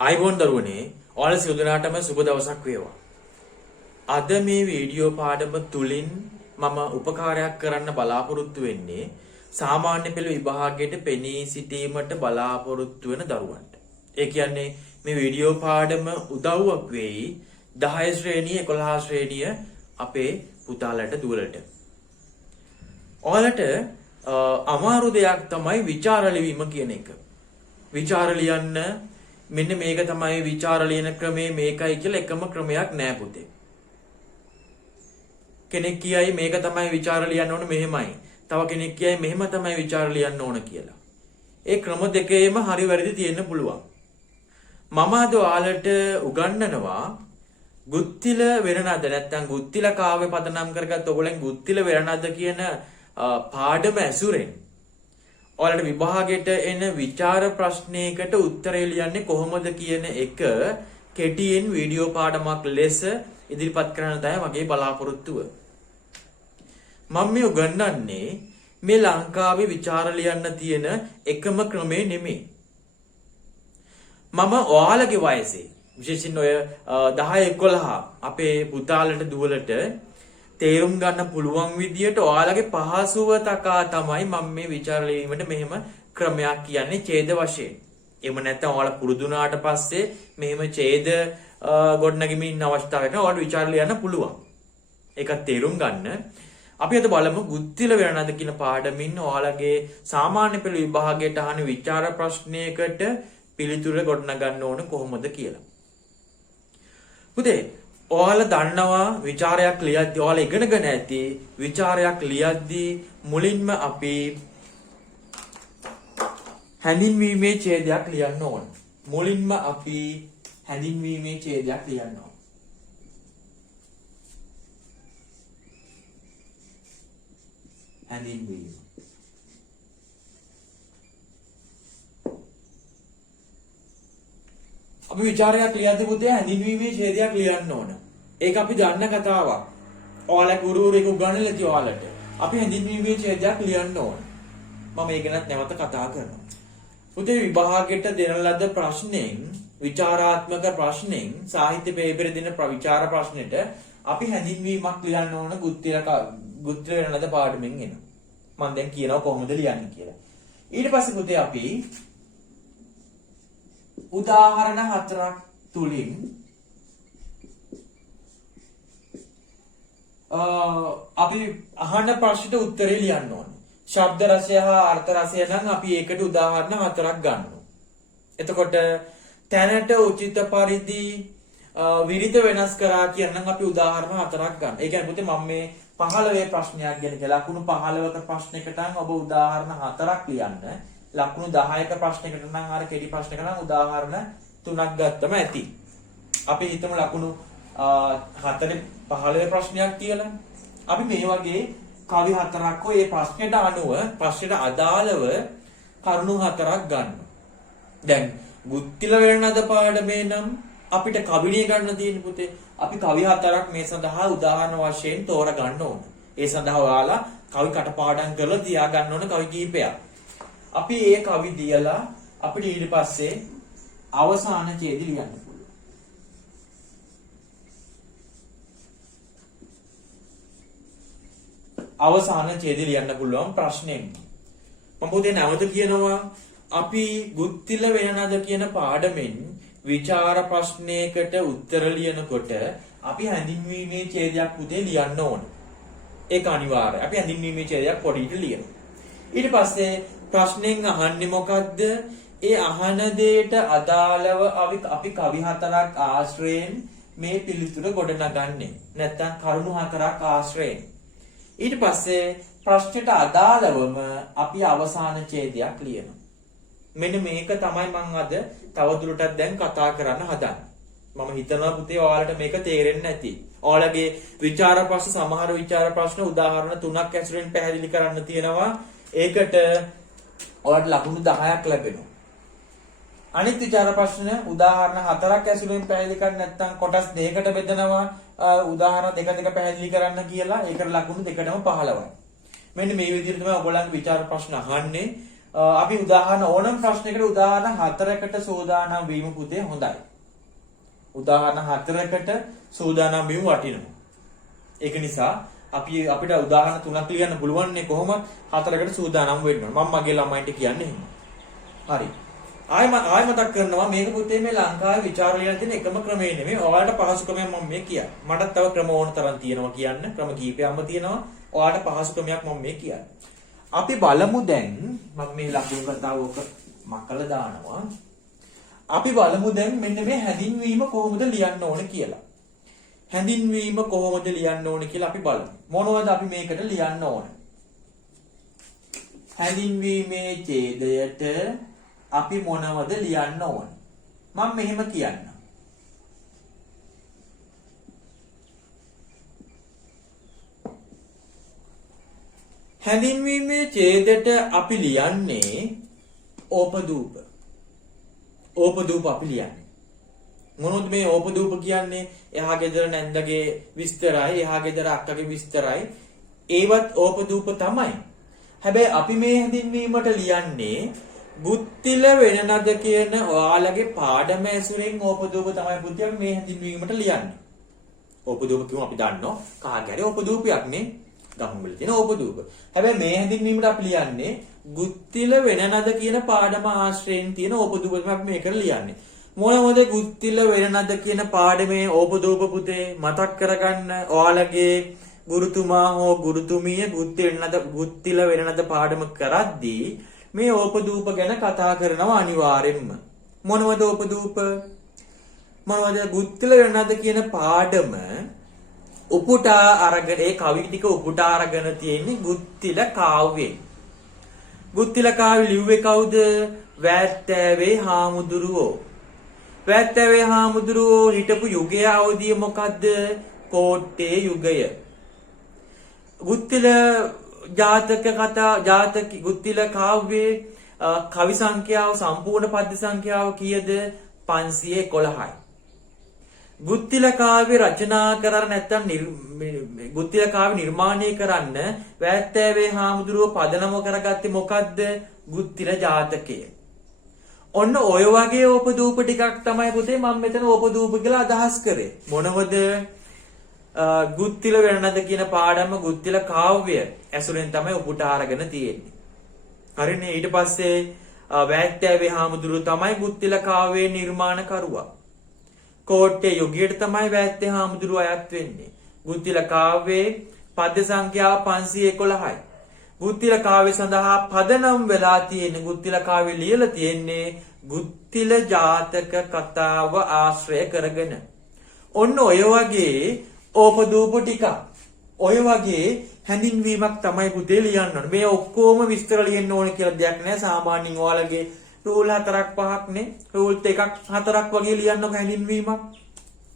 ආයිබෝන් දරුවනේ ඔයාලා සියලු දෙනාටම සුබ දවසක් වේවා. අද මේ වීඩියෝ පාඩම තුලින් මම උපකාරයක් කරන්න බලාපොරොත්තු වෙන්නේ සාමාන්‍ය පෙළ විභාගයට පෙනී සිටීමට බලාපොරොත්තු වෙන දරුවන්ට. ඒ කියන්නේ මේ වීඩියෝ පාඩම උදව්වක් වෙයි 10 ශ්‍රේණිය 11 ශ්‍රේණිය අපේ පුතාලට දුවලට. ඔයාලට අමාරු දෙයක් තමයි විචාර ලිවීම කියන එක. විචාර ලියන්න මෙන්න මේක තමයි විචාර ලියන ක්‍රමය මේකයි කියලා එකම ක්‍රමයක් නෑ පුතේ. කෙනෙක් කියයි මේක තමයි විචාර ලියන්න ඕන මෙහෙමයි. තව කෙනෙක් කියයි මෙහෙම තමයි විචාර ලියන්න ඕන කියලා. ඒ ක්‍රම දෙකේම හරි වැරදි තියෙන්න පුළුවන්. මම අද ඔයාලට උගන්වනවා ගුත්තිල වෙරණද නැත්නම් ගුත්තිල කාව්‍ය පදනම් කරගත්ත ඔයගොල්ලන් ගුත්තිල වෙරණද කියන පාඩම ඇසුරෙන් ඔයාලට විභාගයට එන විචාර ප්‍රශ්නයකට උත්තරය ලියන්නේ කොහොමද කියන එක කෙටියෙන් වීඩියෝ පාඩමක් ලෙස ඉදිරිපත් කරන්න තමයි මගේ බලාපොරොත්තුව. මම මේ උගන්වන්නේ මේ ලංකාවේ විචාර ලියන්න තියෙන එකම ක්‍රමේ නෙමෙයි. මම ඔයාලගේ වයසේ විශේෂයෙන් ඔය 10 11 අපේ පුතාලට දුවලට තේරුම් ගන්න පුළුවන් විදියට ඔයාලගේ පහසුව තකා තමයි මම මේ විචාර ලිවීමට මෙහෙම ක්‍රමයක් කියන්නේ ඡේද වශයෙන්. එහෙම නැත්නම් ඔයාලා පුරුදු වුණාට පස්සේ මෙහෙම ඡේද ගොඩනගමින් ඉන්න අවස්ථාවක ඔයාලට විචාර ලියන්න පුළුවන්. ඒක තේරුම් ගන්න. අපි අද බලමු ගුත්තිල වෙරණද කියන පාඩමින් ඔයාලගේ සාමාන්‍ය පෙළ විභාගයට අහන විචාර ප්‍රශ්නයකට පිළිතුර ගොඩනගන්න ඕන කොහොමද කියලා. පුතේ ඔයාලා දන්නවා විචාරයක් ලියද්දී ඔයාලා ඉගෙනගෙන ඇති විචාරයක් ලියද්දී මුලින්ම අපි හැඳින්වීමේ ඡේදයක් ලියන්න ඕන. මුලින්ම අපි හැඳින්වීමේ ඡේදයක් ලියන්න ඕන. හැඳින්වීම. අපි විචාරයක් ලියද්දී පුතේ හැඳින්වීමේ ඡේදයක් ලියන්න ඕන. ඒක අපි දන්න කතාවක්. ඔයාලා ගුරුවරයෙකු උගන්වලා තියෙ ඔයාලට. අපි හැඳින්වීමේ ඡේදයක් ලියන්න ඕන. මම ඒක ගැනත් නැවත කතා කරනවා. පුතේ විභාගයට දෙන ලද ප්‍රශ්නෙන් විචාරාත්මක ප්‍රශ්නෙන් සාහිත්‍ය පේපරේ දෙන විචාර ප්‍රශ්නෙට අපි හැඳින්වීමක් ලියන්න ඕන ගුත්තිල වෙරණද පාඩමෙන් එනවා. මම දැන් කියනවා කොහොමද ලියන්නේ කියලා. ඊට පස්සේ පුතේ අපි උදාහරණ 4ක් තුලින් අපි අහන ප්‍රශ්නට උත්තරේ ලියන්න ඕනේ. ශබ්ද රසය හා අර්ථ රසය නම් අපි ඒකට උදාහරණ 4ක් ගන්නවා. එතකොට තැනට උචිත පරිදි විරිත වෙනස් කරා කියනනම් අපි උදාහරණ 4ක් ගන්න. ඒ කියන්නේ පුතේ මම මේ 15 ප්‍රශ්නයක් ගැන කියලා ලකුණු 15ක ප්‍රශ්නයකට නම් ඔබ උදාහරණ 4ක් ලියන්න. ලකුණු 10ක ප්‍රශ්නයකට නම් අර කෙටි ප්‍රශ්නයකට නම් උදාහරණ 3ක් ගත්තම ඇති. අපි හිතමු ලකුණු 4 15 ප්‍රශ්නයක් කියලා. අපි මේ වගේ කවි 4ක් ඔය ප්‍රශ්නෙට අනුව ප්‍රශ්නෙට අදාළව කරුණු 4ක් ගන්නවා. දැන් ගුත්තිල වෙරණද පාඩමේ නම් අපිට කවිණිය ගන්න තියෙන පුතේ. අපි කවි 4ක් මේ සඳහා උදාහරණ වශයෙන් තෝරා ගන්න ඕන. ඒ සඳහා ඔයාලා කවි කටපාඩම් කරලා තියා ගන්න ඕන කවි කීපයක්. අපි ඒ කවි දියලා අපිට ඊට පස්සේ අවසාන ඡේද ලියන්න පුළුවන්. අවසාන ඡේද ලියන්න පුළුවන් ප්‍රශ්නෙන්. මම පොතේ නැවත කියනවා අපි ගුත්තිල වෙරණද කියන පාඩමෙන් විචාර ප්‍රශ්නයකට උත්තර ලියනකොට අපි හැඳින්වීමේ ඡේදයක් පුතේ ලියන්න ඕන. ඒක අනිවාර්යයි. අපි හැඳින්වීමේ ඡේදයක් පොඩිට ලියනවා. ඊට පස්සේ ප්‍රශ්නෙන් අහන්නේ මොකද්ද? ඒ අහන දෙයට අදාළව අපි කවි 4ක් ආශ්‍රයෙන් මේ පිළිතුර ගොඩනගන්නේ. නැත්තම් කරුණු 4ක් ආශ්‍රයෙන්. ඊට පස්සේ ප්‍රශ්නෙට අදාළවම අපි අවසාන ඡේදයක් ලියනවා. මෙන්න මේක තමයි මම අද තවදුරටත් දැන් කතා කරන්න හදන්නේ. මම හිතනවා පුතේ ඔයාලට මේක තේරෙන්නේ නැති. ඔයාලගේ විචාර ප්‍රශ්න සමහර විචාර ප්‍රශ්න උදාහරණ 3ක් ඇසුරෙන් පැහැදිලි කරන්න තියෙනවා. ඒකට ඔයාලට ලකුණු 10ක් ලැබෙනවා. අනිත් විචාර ප්‍රශ්න උදාහරණ 4ක් ඇසුරෙන් පැහැදිලි කරන්න නැත්නම් කොටස් දෙකකට බෙදනවා උදාහරණ දෙක පැහැදිලි කරන්න කියලා. ඒකට ලකුණු දෙකටම 15යි. මෙන්න මේ විදිහට තමයි ඔයගොල්ලන්ගේ විචාර ප්‍රශ්න අහන්නේ. අපි උදාහරණ ඕනම ප්‍රශ්නයකට උදාහරණ 4කට සෝදානම් වීම පුතේ හොඳයි. උදාහරණ 4කට සෝදානම් වීම වටිනවා. ඒක නිසා අපිට උදාහරණ 3ක් ලියන්න පුළුවන් නේ කොහොමද 4කට සූදානම් වෙන්න ඕන. මම මගේ ළමයින්ට කියන්නේ එහෙම. හරි. ආයෙ මතක් කරනවා මේක පුතේ මේ ලංකාවේ විචාර ලියන තියෙන එකම ක්‍රමය නෙමෙයි. ඔයාලට පහසු ක්‍රමයක් මම මේ කියන්නේ. මටත් තව ක්‍රම ඕන තරම් තියෙනවා කියන්න. ක්‍රම කීපයක්ම තියෙනවා. ඔයාලට පහසු ක්‍රමයක් මම මේ කියන්නේ. අපි බලමු දැන් මම මේ ලකුණු කතාව ඔක මකලා දානවා. අපි බලමු දැන් මෙන්න මේ හැඳින්වීම කොහොමද ලියන්න ඕන කියලා. හැඳින්වීම කොහොමද ලියන්න ඕන කියලා අපි බලමු. මොනවද අපි මේකට ලියන්න ඕන? හැඳින්වීමේ ඡේදයට අපි මොනවද ලියන්න ඕන? මම මෙහෙම කියන්නම්. හැඳින්වීමේ ඡේදයට අපි ලියන්නේ ඕපදූප. ඕපදූප අපි ලියන්නේ. මොනවද මේ ඕපදූප කියන්නේ? එහා ගෙදර නැන්දගේ විස්තරයි, එහා ගෙදර අක්කගේ විස්තරයි. ඒවත් ඕපදූප තමයි. හැබැයි අපි මේ හැඳින්වීමට ලියන්නේ ගුත්තිල වෙනනද කියන ඔයාලගේ පාඩම ඇසුරෙන් ඕපදූප තමයි පුතියක් මේ හැඳින්වීමට ලියන්නේ. ඕපදූප කියමු අපි දන්නවා කාගේ හරි ඕපදූපයක් නේ. ගම්වල තියෙන ඕපදූප. හැබැයි මේ හැඳින්වීමට අපි ලියන්නේ ගුත්තිල වෙනනද කියන පාඩම ආශ්‍රයෙන් තියෙන ඕපදූප තමයි අපි මේකට ලියන්නේ. මොනවද ගුත්තිල වෙනනද කියන පාඩමේ ඕපදූප පුතේ මතක් කරගන්න. ඔයාලගේ ගුරුතුමා හෝ ගුරුතුමිය ගුත්තිල වෙනනද පාඩම කරද්දී මේ ඕපදූප ගැන කතා කරනවා අනිවාර්යෙන්ම. මොනවද ඕපදූප? මොනවද ගුත්තිල වෙනනද කියන පාඩම උපුටා අරගෙන ඒ කවි ටික උපුටා අරගෙන තියෙන්නේ ගුත්තිල කාව්‍යෙන්. ගුත්තිල කාව්‍ය ලිව්වේ කවුද? වැත්තෑවේ හාමුදුරුවෝ. වැත්තෑවේ හාමුදුරුවෝ හිටපු යුගය අවදිය මොකද්ද? කෝට්ටේ යුගය. ගුත්තිල ගුත්තිල කාව්‍යයේ කවි සංඛ්‍යාව සම්පූර්ණ පද්‍ය සංඛ්‍යාව කීයද? 511යි. ගුත්තිල කාව්‍ය රචනා කරලා නැත්නම් ගුත්තිල කාව්‍ය නිර්මාණය කරන්න වැත්තෑවේ හාමුදුරුවෝ පදනම කරගත්තේ මොකද්ද? ගුත්තිල ජාතකය. ඔන්න ඔය වගේ ඕපදූප ටිකක් තමයි පුතේ මම මෙතන ඕපදූප කියලා අදහස් කරේ. මොනවද? ගුත්තිල වෙනනද කියන පාඩම ගුත්තිල කාව්‍ය ඇසුරෙන් තමයි උපුටා අරගෙන තියෙන්නේ. හරිනේ. ඊට පස්සේ වැත්තෑවේ හාමුදුරුවෝ තමයි ගුත්තිල කාව්‍යයේ නිර්මාණකරුවා. කෝට්ටේ යුගයට තමයි වැත්තේ හාමුදුරුවෝ අයත් වෙන්නේ. ගුත්තිල කාව්‍යයේ පද්‍ය සංඛ්‍යාව 511යි. ගුත්තිල කාව්‍ය සඳහා පදනම් වෙලා තියෙන ගුත්තිල කාව්‍ය ලියලා තියෙන්නේ ගුත්තිල ජාතක කතාව ආශ්‍රය කරගෙන. ඔන්න ඔය වගේ ඕපදූප ටික ඔය වගේ හැඳින්වීමක් තමයි පුතේ ලියන්න ඕනේ. මේ ඔක්කොම විස්තර ලියන්න ඕනේ කියලා දෙයක් නෑ. සාමාන්‍යයෙන් ඔයාලගේ රූල් 4ක් 5ක් නේ. රූල් 1ක් 4ක් වගේ ලියන්නකො හැඳින්වීමක්.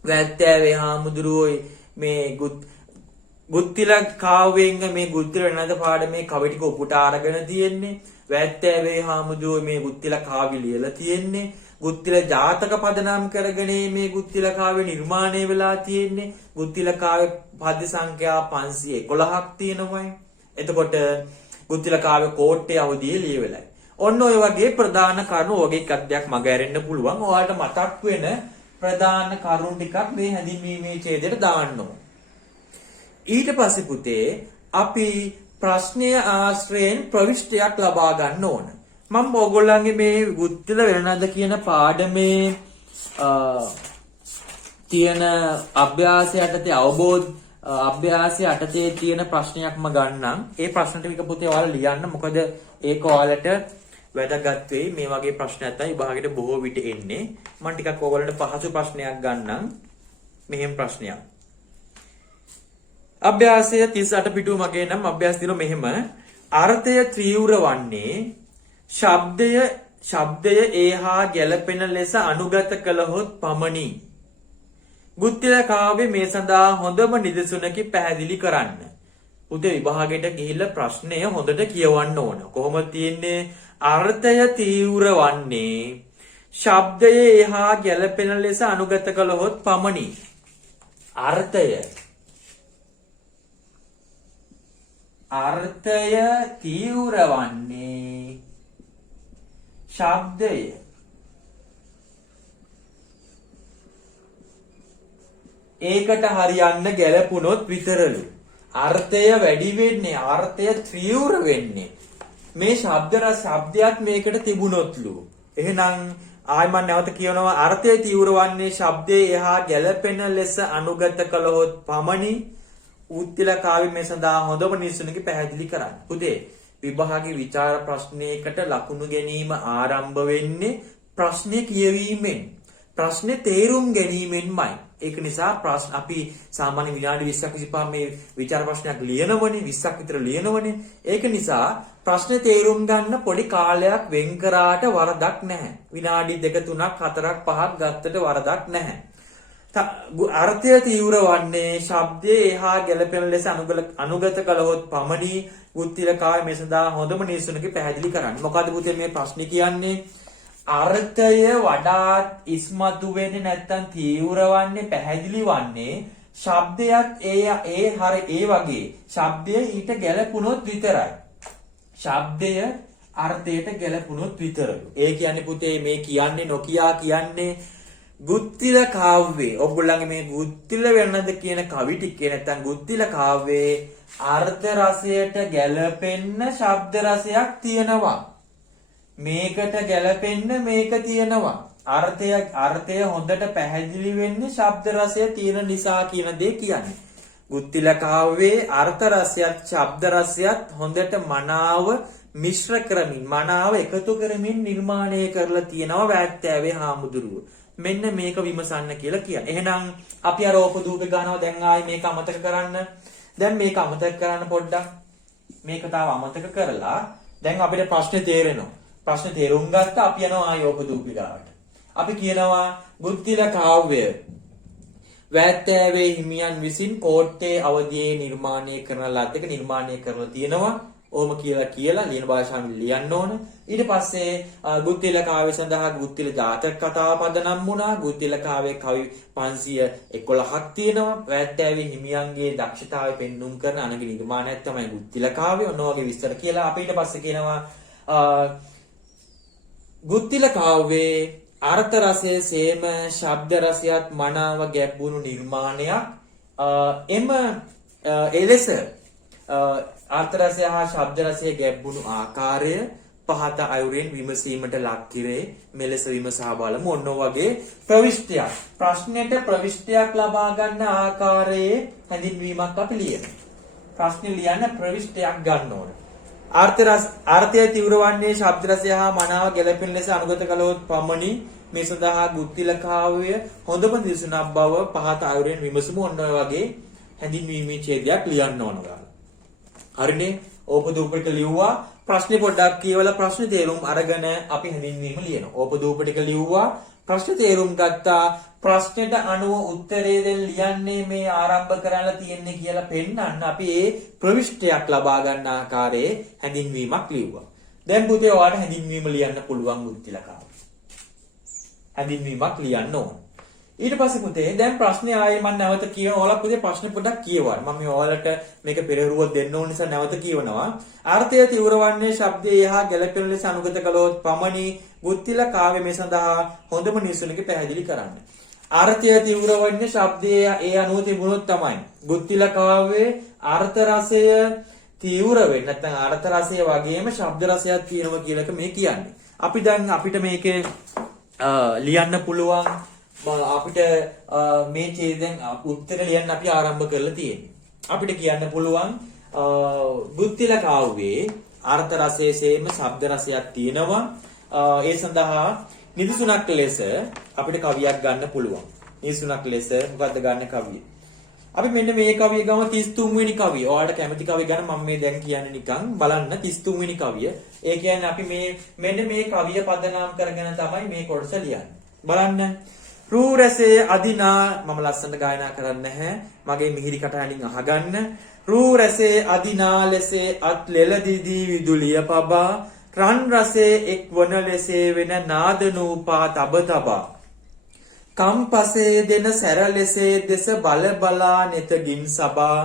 වැත්තෑවේ හාමුදුරුවෝ මේ ගුත්තිල කාව්‍යයෙන් මේ ගුත්තිල වෙනනද පාඩමේ කවි ටික උපුටා අරගෙන තියෙන්නේ. වැත්තෑවේ හාමුදුරුවෝ මේ ගුත්තිල කාව්‍ය ලියලා තියෙන්නේ. ගුත්තිල ජාතක පදනම් කරගෙන මේ ගුත්තිල කාව්‍ය නිර්මාණය වෙලා තියෙන්නේ. ගුත්තිල කාව්‍ය පද්‍ය සංඛ්‍යාව 511ක් තියෙනවායි. එතකොට ගුත්තිල කාව්‍ය කෝට්ටේ අවදියේ ලියවෙලයි. ඔන්න ඔය වගේ ප්‍රධාන කරුණු වගේ එකක් දෙයක් මග ඇරෙන්න පුළුවන්. ඔයාලට මතක් වෙන ප්‍රධාන කරුණු ටිකක් මේ හැඳින්වීමේ ඡේදයට දාන්න ඕන. ඊට පස්සේ පුතේ අපි ප්‍රශ්නය ආශ්‍රයෙන් ප්‍රවිෂ්ටයක් ලබා ගන්න ඕන. මම ඕගොල්ලන්ගේ මේ ගුත්තිල වෙනනද කියන පාඩමේ තියෙන අභ්‍යාසය යටතේ අභ්‍යාසය යටතේ තියෙන ප්‍රශ්නයක්ම ගන්නම්. ඒ ප්‍රශ්න ටික පුතේ ඔයාලා ලියන්න. මොකද ඒක ඔයාලට වැදගත් වෙයි. මේ වගේ ප්‍රශ්නයක් තමයි විභාගෙට බොහෝ විට එන්නේ. මම ටිකක් ඔයගොල්ලන්ට පහසු ප්‍රශ්නයක් ගන්නම්. මෙහෙම ප්‍රශ්නයක්. අභ්‍යාසය 38 පිටුව මගේ නම් අභ්‍යාස දින මෙහෙම. අර්ථය ත්‍රිවුර වන්නේ ශබ්දය ඒහා ගැලපෙන ලෙස අනුගත කළහොත් පමණි. ගුත්තිල කාව්‍ය මේ සඳහා හොඳම නිදසුනකි පැහැදිලි කරන්න. උදේ විභාගයට ගිහිල්ලා ප්‍රශ්නය හොඳට කියවන්න ඕන. කොහොමද තියෙන්නේ? අර්ථය තීව්‍ර වන්නේ ශබ්දයේ එහා ගැලපෙන ලෙස අනුගත කළහොත් පමණි. අර්ථය තීව්‍ර වන්නේ ශබ්දය ඒකට හරියන්න ගැලපුණොත් විතරලු. අර්ථය වැඩි වෙන්නේ, අර්ථය තීව්‍ර වෙන්නේ මේ ශබ්දයක් මේකට තිබුණොත්ලු. එහෙනම් ආයි මම නැවත කියනවා, අර්ථය තීව්‍ර වන්නේ ශබ්දයේ එහා ගැලපෙන ලෙස අනුගත කළහොත් පමණි. උත්තිල කාව්‍ය මේ සඳහා හොඳම නිසුනකි පැහැදිලි කරන්න. පුතේ, විභාගයේ විචාර ප්‍රශ්නයකට ලකුණු ගැනීම ආරම්භ වෙන්නේ ප්‍රශ්නේ කියවීමෙන්, ප්‍රශ්නේ තේරුම් ගැනීමෙන්මයි. ඒක නිසා ප්‍රශ්න අපි සාමාන්‍ය විනාඩි 20ක් 25 මේ විචාර ප්‍රශ්නයක් ලියනවනේ, 20ක් විතර ලියනවනේ. ඒක නිසා ප්‍රශ්නේ තේරුම් ගන්න පොඩි කාලයක් වෙන් කරාට වරදක් නැහැ. විනාඩි 2 3ක් 4ක් 5ක් ගත්තට වරදක් නැහැ. අර්ථය තීව්‍ර වන්නේ ශබ්දයේ එහා ගැලපෙන ලෙස අනුගත කළහොත් පමණි. උත්තිල කාව්‍ය මේ සඳහා හොඳම නිසුනකි පැහැදිලි කරන්න. මොකද පුතේ මේ ප්‍රශ්නේ කියන්නේ? අර්ථය වඩාත් ඉස්මතු වෙන්නේ නැත්තම් තීව්‍ර වන්නේ, පැහැදිලි වන්නේ ශබ්දයක් ඒ වගේ ශබ්දය ඊට ගැලපුණොත් විතරයි. ශබ්දය අර්ථයට ගැලපුණොත් විතරයි. ඒ කියන්නේ පුතේ මේ කියන්නේ නොකියා කියන්නේ ගුත්තිල කාව්වේ. ඔයගොල්ලන්ගේ මේ ගුත්තිල වෙනද කියන කවි ටිකේ නැත්තම් ගුත්තිල කාව්වේ අර්ථ රසයට ගැලපෙන්න ශබ්ද රසයක් තියෙනවා. මේකට ගැලපෙන්න මේක තියෙනවා. අර්ථය හොඳට පැහැදිලි වෙන්නේ ශබ්ද රසය තියෙන නිසා කියන දේ කියන්නේ. ගුත්තිල කාව්වේ අර්ථ රසයත් ශබ්ද රසයත් හොඳට මනාව මිශ්‍ර කරමින්, මනාව එකතු කරමින් නිර්මාණය කරලා තියෙනවා වැත්තෑවේ හාමුදුරුවෝ. මෙන්න මේක විමසන්න කියලා කියන්නේ. එහෙනම් අපි අර ඕපදූපේ ගන්නවා. දැන් ආයි මේක අමතක කරන්න. දැන් මේක අමතක කරන්න පොඩ්ඩක්. මේක තාම අමතක කරලා දැන් අපිට ප්‍රශ්නේ තේරෙනවා. ප්‍රශ්නේ තේරුම් ගත්තා. අපි යනවා ආයි ඕපදූපේ ගාවට. අපි කියනවා ගුත්තිල කාව්‍ය වැත්තෑවේ හිමියන් විසින් කෝට්ටේ අවධියේ නිර්මාණය කරන ලද්දක නිර්මාණය කරලා තියෙනවා. ඕම කියලා ලියන භාෂාවෙන් ලියන්න ඕන. ඊට පස්සේ ගුත්තිල කාව්‍ය සඳහා ගුත්තිල ජාතක කතාව පදනම් වුණා. ගුත්තිල කාව්‍යයේ කවි 511ක් තියෙනවා. වැත්තෑවේ හිමියන්ගේ දක්ෂතාවය පෙන්눔 කරන අනගි නිර්මාණයක් තමයි ගුත්තිල කාව්‍ය. ඔන්න ඔයගේ විස්තර කියලා අපි ඊට පස්සේ කියනවා ගුත්තිල කාව්‍යයේ අර්ථ රසයේ සේම ශබ්ද රසයත් මනාව ගැඹුරු නිර්මාණයක්. එලෙස අර්ථ රසය හා ශබ්ද රසයේ ගැඹුණු ආකාරය පහත අයුරින් විමසීමට ලක් කිරේ. මෙලෙස විමසා බලමු. ඔන්න වගේ ප්‍රවිෂ්ටයක්, ප්‍රශ්නෙට ප්‍රවිෂ්ටයක් ලබා ගන්න ආකාරයේ හැඳින්වීමක් අපි ලියනවා. ප්‍රශ්නේ ලියන්න ප්‍රවිෂ්ටයක් ගන්න ඕන. අර්ථය තීව්‍ර වන්නේ ශබ්ද රසය හා මනාව ගැලපෙන ලෙස අනුගත කළොත් පමණි. මේ සඳහා ගුත්තිල කාව්‍ය හොඳම දිසුණක් බව පහත අයුරින් විමසමු. ඔන්න ඔය වගේ හැඳින්වීමේ ඡේදයක් ලියන්න ඕන ගාලා. හරිනේ? ඕපදූප ටික ලිව්වා. ප්‍රශ්නේ පොඩ්ඩක් කියවලා ප්‍රශ්නේ තේරුම් අරගෙන අපි හැඳින්වීම ලියනවා. ඕපදූප ටික ලිව්වා. ප්‍රශ්නේ තේරුම් ගත්තා. ප්‍රශ්නෙට අනුව උත්තරේ දෙන්න ලියන්නේ මේ ආරම්භ කරලා තියෙන්නේ කියලා පෙන්නන්න අපි ඒ ප්‍රවිෂ්ටයක් ලබා ගන්න ආකාරයේ හැඳින්වීමක් ලිව්වා. දැන් පුතේ ඔයාලට හැඳින්වීම ලියන්න පුළුවන් ගුත්තිල කාව්‍ය. හැඳින්වීමක් ලියන්න ඕන. ඊට පස්සේ පුතේ දැන් ප්‍රශ්නේ ආයේ මම නැවත කියනවා. ඔයාලා පුතේ ප්‍රශ්නේ පොඩ්ඩක් කියවන්න. මම මේ ඔයාලට මේක පෙරහරුවක් දෙන්න ඕන නිසා නැවත කියවනවා. අර්ථය තීව්‍ර වන්නේ ශබ්දයේ හා ගැළපෙන ලෙස අනුගත කළොත් පමණි. ගුත්තිල කාව්‍ය මේ සඳහා හොඳම නිසුනක පැහැදිලි කරන්න. අර්ථය තීව්‍ර වන්නේ ශබ්දයේ ඒ අනුව තිබුණොත් තමයි. ගුත්තිල කාව්‍යයේ අර්ථ රසය තීව්‍ර වෙන්නේ නැත්නම් අර්ථ රසය වගේම ශබ්ද රසයක් තියෙනවා කියලාක මේ කියන්නේ. අපි දැන් අපිට මේකේ ලියන්න පුළුවන්. අපිට මේ ඡේදයෙන් උත්තර ලියන්න අපි ආරම්භ කරලා තියෙන්නේ. අපිට කියන්න පුළුවන් ගුත්තිල කාව්‍යයේ අර්ථ රසයේ සේම ශබ්ද රසයක් තියෙනවා. ඒ සඳහා නිදසුනක් ලෙස අපිට කවියක් ගන්න පුළුවන්. නිදසුනක් ලෙස මොකද්ද ගන්න කවිය? අපි මෙන්න මේ කවිය ගම 33 වෙනි කවිය. ඔයාලට කැමති කවිය ගන්න මම මේ දැන් කියන්නේ නිකන් බලන්න 33 වෙනි කවිය. ඒ කියන්නේ අපි මෙන්න මේ කවිය පදනම් කරගෙන තමයි මේ කොටස ලියන්නේ. බලන්න. රූ රසේ අදිනා මම ලස්සනට ගායනා කරන්නේ නැහැ. මගේ මිහිරි කටහඬින් අහගන්න. රූ රසේ අදිනා ලෙසේ අත් ලෙල දිදී විදුලිය පබා රන් රසේ එක් වන ලෙසේ වෙන නාද නූපා තබ තබා කම්පසේ දෙන සැර ලෙසේ දෙස බල බලා නෙතගින් සබා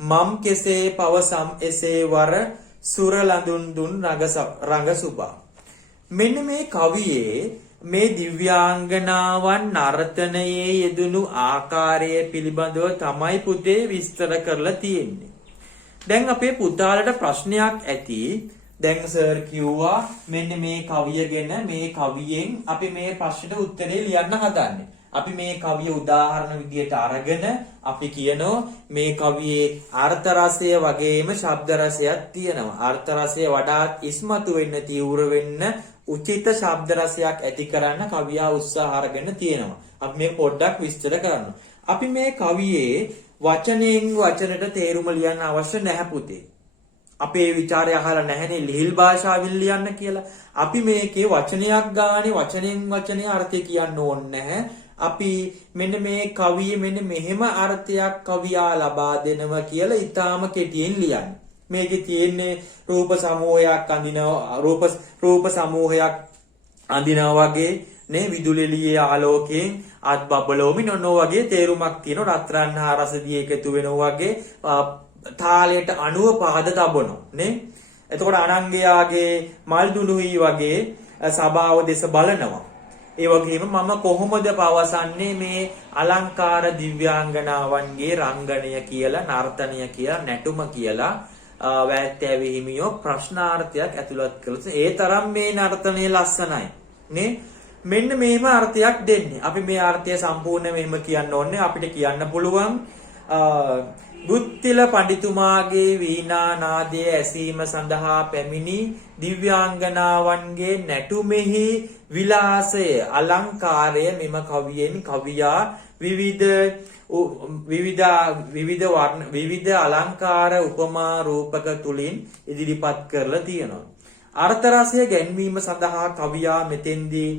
මම් කෙසේ පවසම් එසේ වර සුර ලඳුන් දුන් රඟ සුබා මෙන්න මේ කවියේ මේ දිව්‍යාංගනාවන් නර්තනයේ යෙදුණු ආකාරය පිළිබඳව තමයි පුතේ විස්තර කරලා තියෙන්නේ. දැන් අපේ පුතාලට ප්‍රශ්නයක් ඇති. දැන් සර් කිව්වා මෙන්න මේ කවිය ගැන මේ කවියෙන් අපි මේ ප්‍රශ්නෙට උත්තරේ ලියන්න හදන්නේ. අපි මේ කවිය උදාහරණ විදියට අරගෙන අපි කියනවා මේ කවියේ අර්ථ රසය වගේම ශබ්ද රසයක් තියෙනවා. අර්ථ රසය වඩාත් ඉස්මතු වෙන්න තීව්‍ර වෙන්න උචිත ශබ්ද රසයක් ඇති කරන්න කවියා උත්සාහ අරගෙන තියෙනවා. අපි මේ පොඩ්ඩක් විස්තර කරමු. අපි මේ කවියේ වචනයෙන් වචනට තේරුම ලියන්න අවශ්‍ය නැහැ පුතේ. අපේ ਵਿਚාරය අහලා නැහැනේ ලිහිල් භාෂාවෙන් ලියන්න කියලා. අපි මේකේ වචනයක් ගානේ වචනෙන් වචනේ අර්ථය කියන්න ඕනේ නැහැ. අපි මෙන්න මේ කවියේ මෙන්න මෙහෙම අර්ථයක් කවියා ලබා දෙනවා කියලා ඊටාම කෙටියෙන් ලියන්න. මේකේ තියෙන්නේ රූප සමූහයක් අඳිනවා රූප සමූහයක් අඳිනවා වගේ නේ විදුලිලියේ ආලෝකයෙන් අත් බබලෝමින් ඔන්නෝ වගේ තේරුමක් තියෙනවා. රත්රන් හා රසදී එකතු වෙනවා වගේ තාලයට අණුව පහද තබනවා නේ. එතකොට අනංගයාගේ මල් දුනුයි වගේ සබාව දෙස බලනවා. ඒ වගේම මම කොහොමද පවසන්නේ මේ අලංකාර දිව්‍යාංගනාවන්ගේ රංගනය කියලා නර්තනය කියලා නැටුම කියලා වැත්තෑවි හිමියෝ ප්‍රශ්නාර්ථයක් ඇතුළත් කළා. ඒ තරම් මේ නර්තනය ලස්සනයි නේ. මෙන්න මේම අර්ථයක් දෙන්නේ. අපි මේ අර්ථය සම්පූර්ණ මෙහෙම කියන්න ඕනේ. අපිට කියන්න පුළුවන් බුත්තිල පඬිතුමාගේ වීණා නාදය ඇසීම සඳහා පැමිණි දිව්‍යාංගනාවන්ගේ නැටුමෙහි විලාසය අලංකාරය මෙම කවියෙන් කවියා විවිධ අලංකාර උපමා රූපක තුලින් ඉදිරිපත් කරලා තියෙනවා. අර්ථ රසය ගැන්වීම සඳහා කවියා මෙතෙන්දී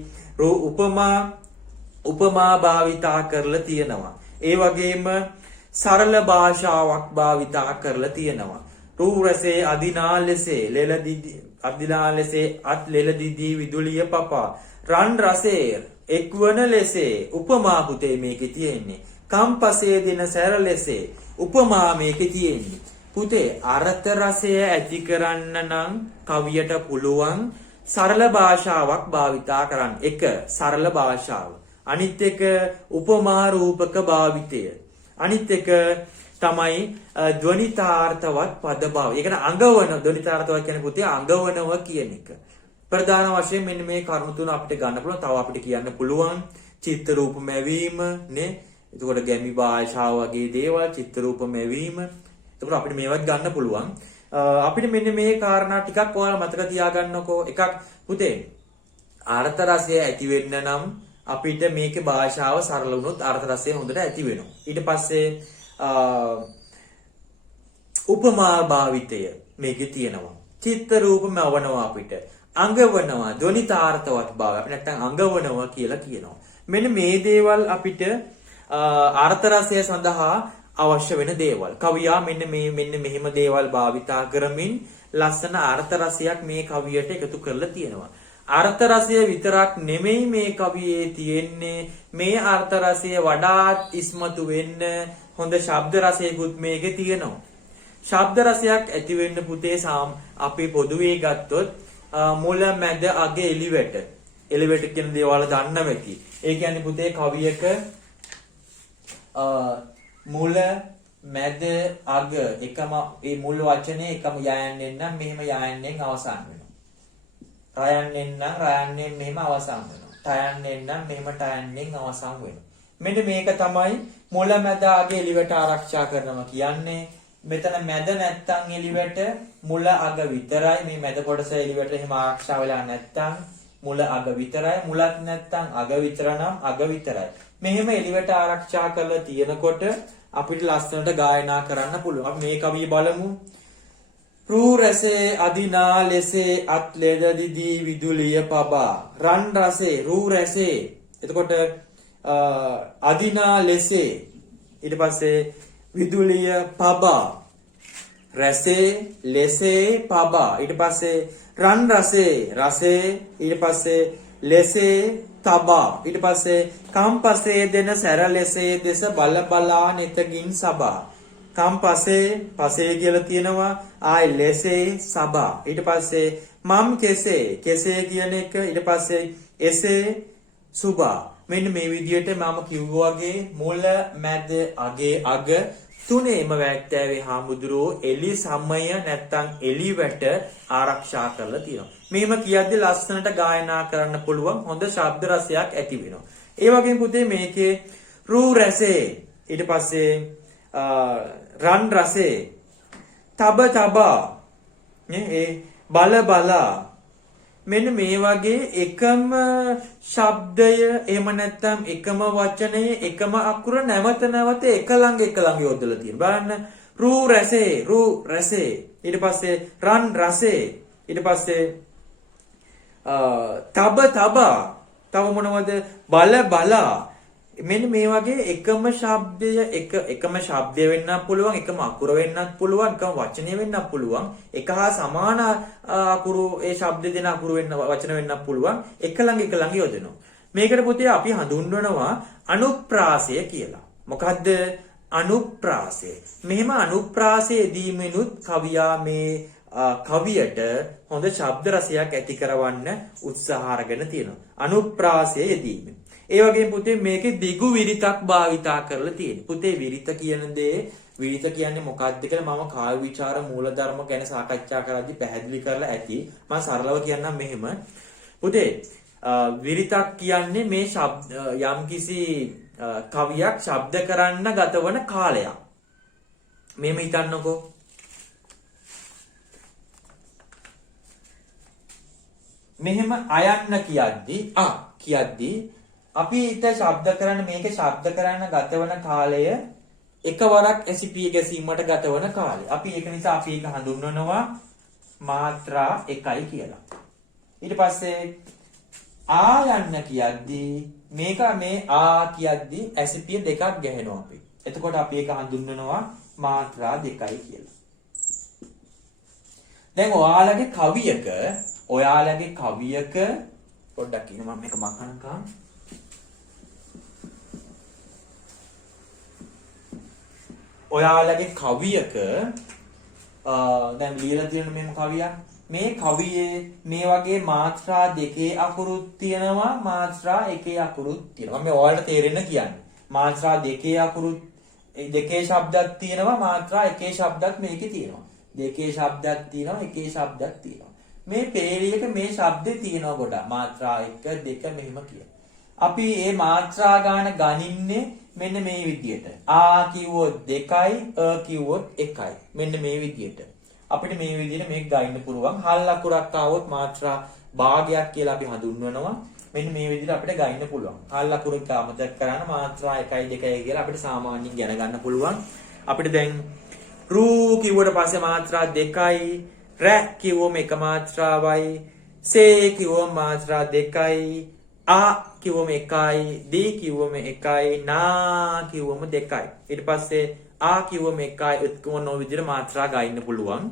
උපමා භාවිතා කරලා තියෙනවා. ඒ වගේම සරල භාෂාවක් භාවිතා කරලා තියෙනවා. රූ රසේ අදිනා ලෙසේ අත් ලෙලදිදී විදුලිය පපා රන් රසේ එක්වන ලෙසේ උපමා පුතේ මේකේ තියෙන්නේ. කම්පසේ දෙන සැර ලෙසේ උපමා මේකේ තියෙන්නේ. පුතේ අර්ථ රසය ඇති කරන්න නම් කවියට පුළුවන් සරල භාෂාවක් භාවිතා කරන්න. එක සරල භාෂාව. අනිත් එක උපමා රූපක භාවිතය. අනිත් එක තමයි ධ්වනිතාර්ථවත් පද භාව. ඒ කියන්නේ අඟවන ධ්වනිතාර්ථවත් කියන්නේ පුතේ අඟවනව කියන එක. ප්‍රධාන වශයෙන් මෙන්න මේ කරුණු තුන අපිට ගන්න පුළුවන්. තව අපිට කියන්න පුළුවන් චිත්ත රූප මැවීම නේ. එතකොට ගැමි භාෂාව වගේ දේවල් චිත්ත රූප මැවීම. එතකොට අපිට මේවත් ගන්න පුළුවන්. අපිට මෙන්න මේ කාරණා ටිකක් ඔයාලා මතක තියාගන්නකෝ. එකක් පුතේ අර්ථ රසය ඇති වෙන්න නම් අපිට මේකේ භාෂාව සරල වුණොත් අර්ථ රසය හොඳට ඇති වෙනවා. ඊට පස්සේ උපමා භාවිතය මේකේ තියෙනවා. චිත්ත රූපම අවනවා අපිට. අඟවනවා ධ්වනිතාර්ථවත් භාවය. අපි නැත්තම් අඟවනවා කියලා කියනවා. මෙන්න මේ දේවල් අපිට අර්ථ රසය සඳහා අවශ්‍ය වෙන දේවල්. කවියා මෙන්න මෙහෙම දේවල් භාවිතා කරමින් ලස්සන අර්ථ රසයක් මේ කවියට එකතු කරලා තියෙනවා. අර්ථ රසය විතරක් නෙමෙයි මේ කවියේ තියෙන්නේ. මේ අර්ථ රසය වඩාත් ඉස්මතු වෙන්න හොඳ ශබ්ද රසයකුත් මේකේ තියෙනවා. ශබ්ද රසයක් ඇති වෙන්න පුතේ අපි පොදුවේ ගත්තොත් මුල මැද අග එලිවැට. එලිවැට කියන දේවල් දන්න වෙති. ඒ කියන්නේ පුතේ කවියක මුල මැද අග එකම මේ මුල් වචනේ එකම යයන්නෙන් නම් මෙහෙම යයන්නෙන් අවසන් වෙනවා. රයන්නෙන් නම් රයන්නෙන් මෙහෙම අවසන් වෙනවා. ටයන්නෙන් නම් මෙහෙම ටයන්නෙන් අවසන් වෙනවා. මෙන්න මේක තමයි මුල මැද අග එලිවැට ආරක්ෂා කරනවා කියන්නේ. මෙතන මැද නැත්තම් එලිවැට මුල අග විතරයි. මේ මැද කොටස එලිවැට එහෙම ආරක්ෂා වෙලා නැත්තම් මුල අග විතරයි. මුලත් නැත්තම් අග විතර නම් අග විතරයි. මෙහෙම එලිවැට ආරක්ෂා කරලා තියෙනකොට අපිට ලස්සනට ගායනා කරන්න පුළුවන්. අපි මේ කවිය බලමු. රූ රසේ අදිනා ලෙසේ අත් ලෙදදිදී විදුලිය පබා රන් රසේ රූ රසේ එතකොට අදිනා ලෙසේ ඊට පස්සේ විදුලිය පබා රසේ ලෙසේ පබා ඊට පස්සේ රන් රසේ රසේ ඊට පස්සේ ලෙසේ තබා ඊට පස්සේ කම්පසේ දෙන සැර ලෙසේ දෙස බල බලා නෙතකින් සබා කම්පසේ පසේ කියලා තියෙනවා ආයි ලෙසේ සබා ඊට පස්සේ මම් කෙසේ කෙසේ කියන එක ඊට පස්සේ එසේ සුභා මෙන්න මේ විදිහට මම කිව්වා වගේ මුල මැද අගේ අග තුනේම වැට්ටෑවේ හාමුදුරුවෝ එලි සමය නැත්තම් එලි වැට ආරක්ෂා කරලා තියෙනවා. මෙහෙම කියද්දි ලස්සනට ගායනා කරන්න පුළුවන් හොඳ ශබ්ද රසයක් ඇති වෙනවා. ඒ වගේම පුතේ මේකේ රූ රසේ ඊට පස්සේ රන් රසේ තබ තබා ඒ බල බලා මෙන්න මේ වගේ එකම ශබ්දය එහෙම නැත්නම් එකම වචනය එකම අකුර නැවත නැවත එක ළඟ යොදලා තියෙනවා. බලන්න රූ රසේ ඊට පස්සේ රන් රසේ ඊට පස්සේ තබ තබා තව මොනවද බල බලා මෙන්න මේ වගේ එකම ශබ්දය එකම ශබ්දය වෙන්නත් පුළුවන් එකම අකුර වෙන්නත් පුළුවන් එකම වචනය වෙන්නත් පුළුවන් එක හා සමාන අකුරු ඒ ශබ්ද දෙන අකුරු වෙන්න වචන වෙන්නත් පුළුවන් එක ළඟ යොදනවා. මේකට පුතේ අපි හඳුන්වනවා අනුප්‍රාසය කියලා. මොකද්ද අනුප්‍රාසය? මෙහෙම අනුප්‍රාසය දීමෙනුත් කවියා මේ කවියට හොඳ ශබ්ද රසයක් ඇති කරවන්න උත්සාහ අරගෙන තියෙනවා. අනුප්‍රාසය යෙදීම. ඒ වගේම පුතේ මේකේ දිගු විරිතක් භාවිතා කරලා තියෙනවා. පුතේ විරිත කියන දේ විරිත කියන්නේ මොකක්ද කියලා මම කාය විචාර මූලධර්ම ගැන සාකච්ඡා කරද්දී පැහැදිලි කරලා ඇති. මම සරලව කියන්නම් මෙහෙම. පුතේ විරිතක් කියන්නේ මේ යම්කිසි කවියක් ශබ්ද කරන්න ගතවන කාලයක්. මෙහෙම හිතන්නකෝ. මෙහෙම අයන්න කියද්දී අපි ඊට ශබ්ද කරන්න මේකේ ශබ්ද කරන්න ගතවන කාලය එකවරක් ඇසිපිය ගැසීමට ගතවන කාලය. අපි ඒක නිසා අපි ඒක හඳුන්වනවා මාත්‍රා 1යි කියලා. ඊට පස්සේ ආයන්න කියද්දී මේක මේ ආ කියද්දී ඇසිපිය දෙකක් ගැහෙනවා අපි. එතකොට අපි ඒක හඳුන්වනවා මාත්‍රා 2යි කියලා. දැන් ඔයාලගේ කවියක පොඩ්ඩක් ඉන්න මම මේක මකනකම් ඔයාලගේ කවියක දැන් ලියලා තියෙන මේ කවියක් මේ කවියේ මේ වගේ මාත්‍රා දෙකේ අකුරුත් තියෙනවා මාත්‍රා එකේ අකුරුත් තියෙනවා. මම ඔයාලට තේරෙන්න කියන්නේ මාත්‍රා දෙකේ අකුරුත් දෙකේ ශබ්දයක් තියෙනවා මාත්‍රා එකේ ශබ්දයක් මේකේ තියෙනවා. දෙකේ ශබ්දයක් තියෙනවා එකේ ශබ්දයක් තියෙනවා. මේ පේළියක මේ ශබ්දේ තියෙනවා ගොඩක් මාත්‍රා 1 2 මෙහෙම කියන. අපි මේ මාත්‍රා ගාන ගනින්නේ මෙන්න මේ විදියට. ආ කිව්වොත් 2යි අ කිව්වොත් 1යි. මෙන්න මේ විදියට. අපිට මේ විදියට මේක ගන්න පුළුවන්. හල් අකුරක් ආවොත් මාත්‍රා භාගයක් කියලා අපි හඳුන්වනවා. මෙන්න මේ විදියට අපිට ගන්න පුළුවන්. හල් අකුරක් අමතක කරාම මාත්‍රා 1යි 2යි කියලා අපිට සාමාන්‍යයෙන් ගැන ගන්න පුළුවන්. අපිට දැන් රූ කිව්වට පස්සේ මාත්‍රා 2යි රැ කිව්වම එක මාත්‍රාවයි සේ කිව්වම මාත්‍රා 2යි ආ කිව්වම 1යි දී කිව්වම 1යි නා කිව්වම 2යි ඊට පස්සේ ආ කිව්වම 1යි උත්කම නෝ විදිහට මාත්‍රා ගන්න පුළුවන්.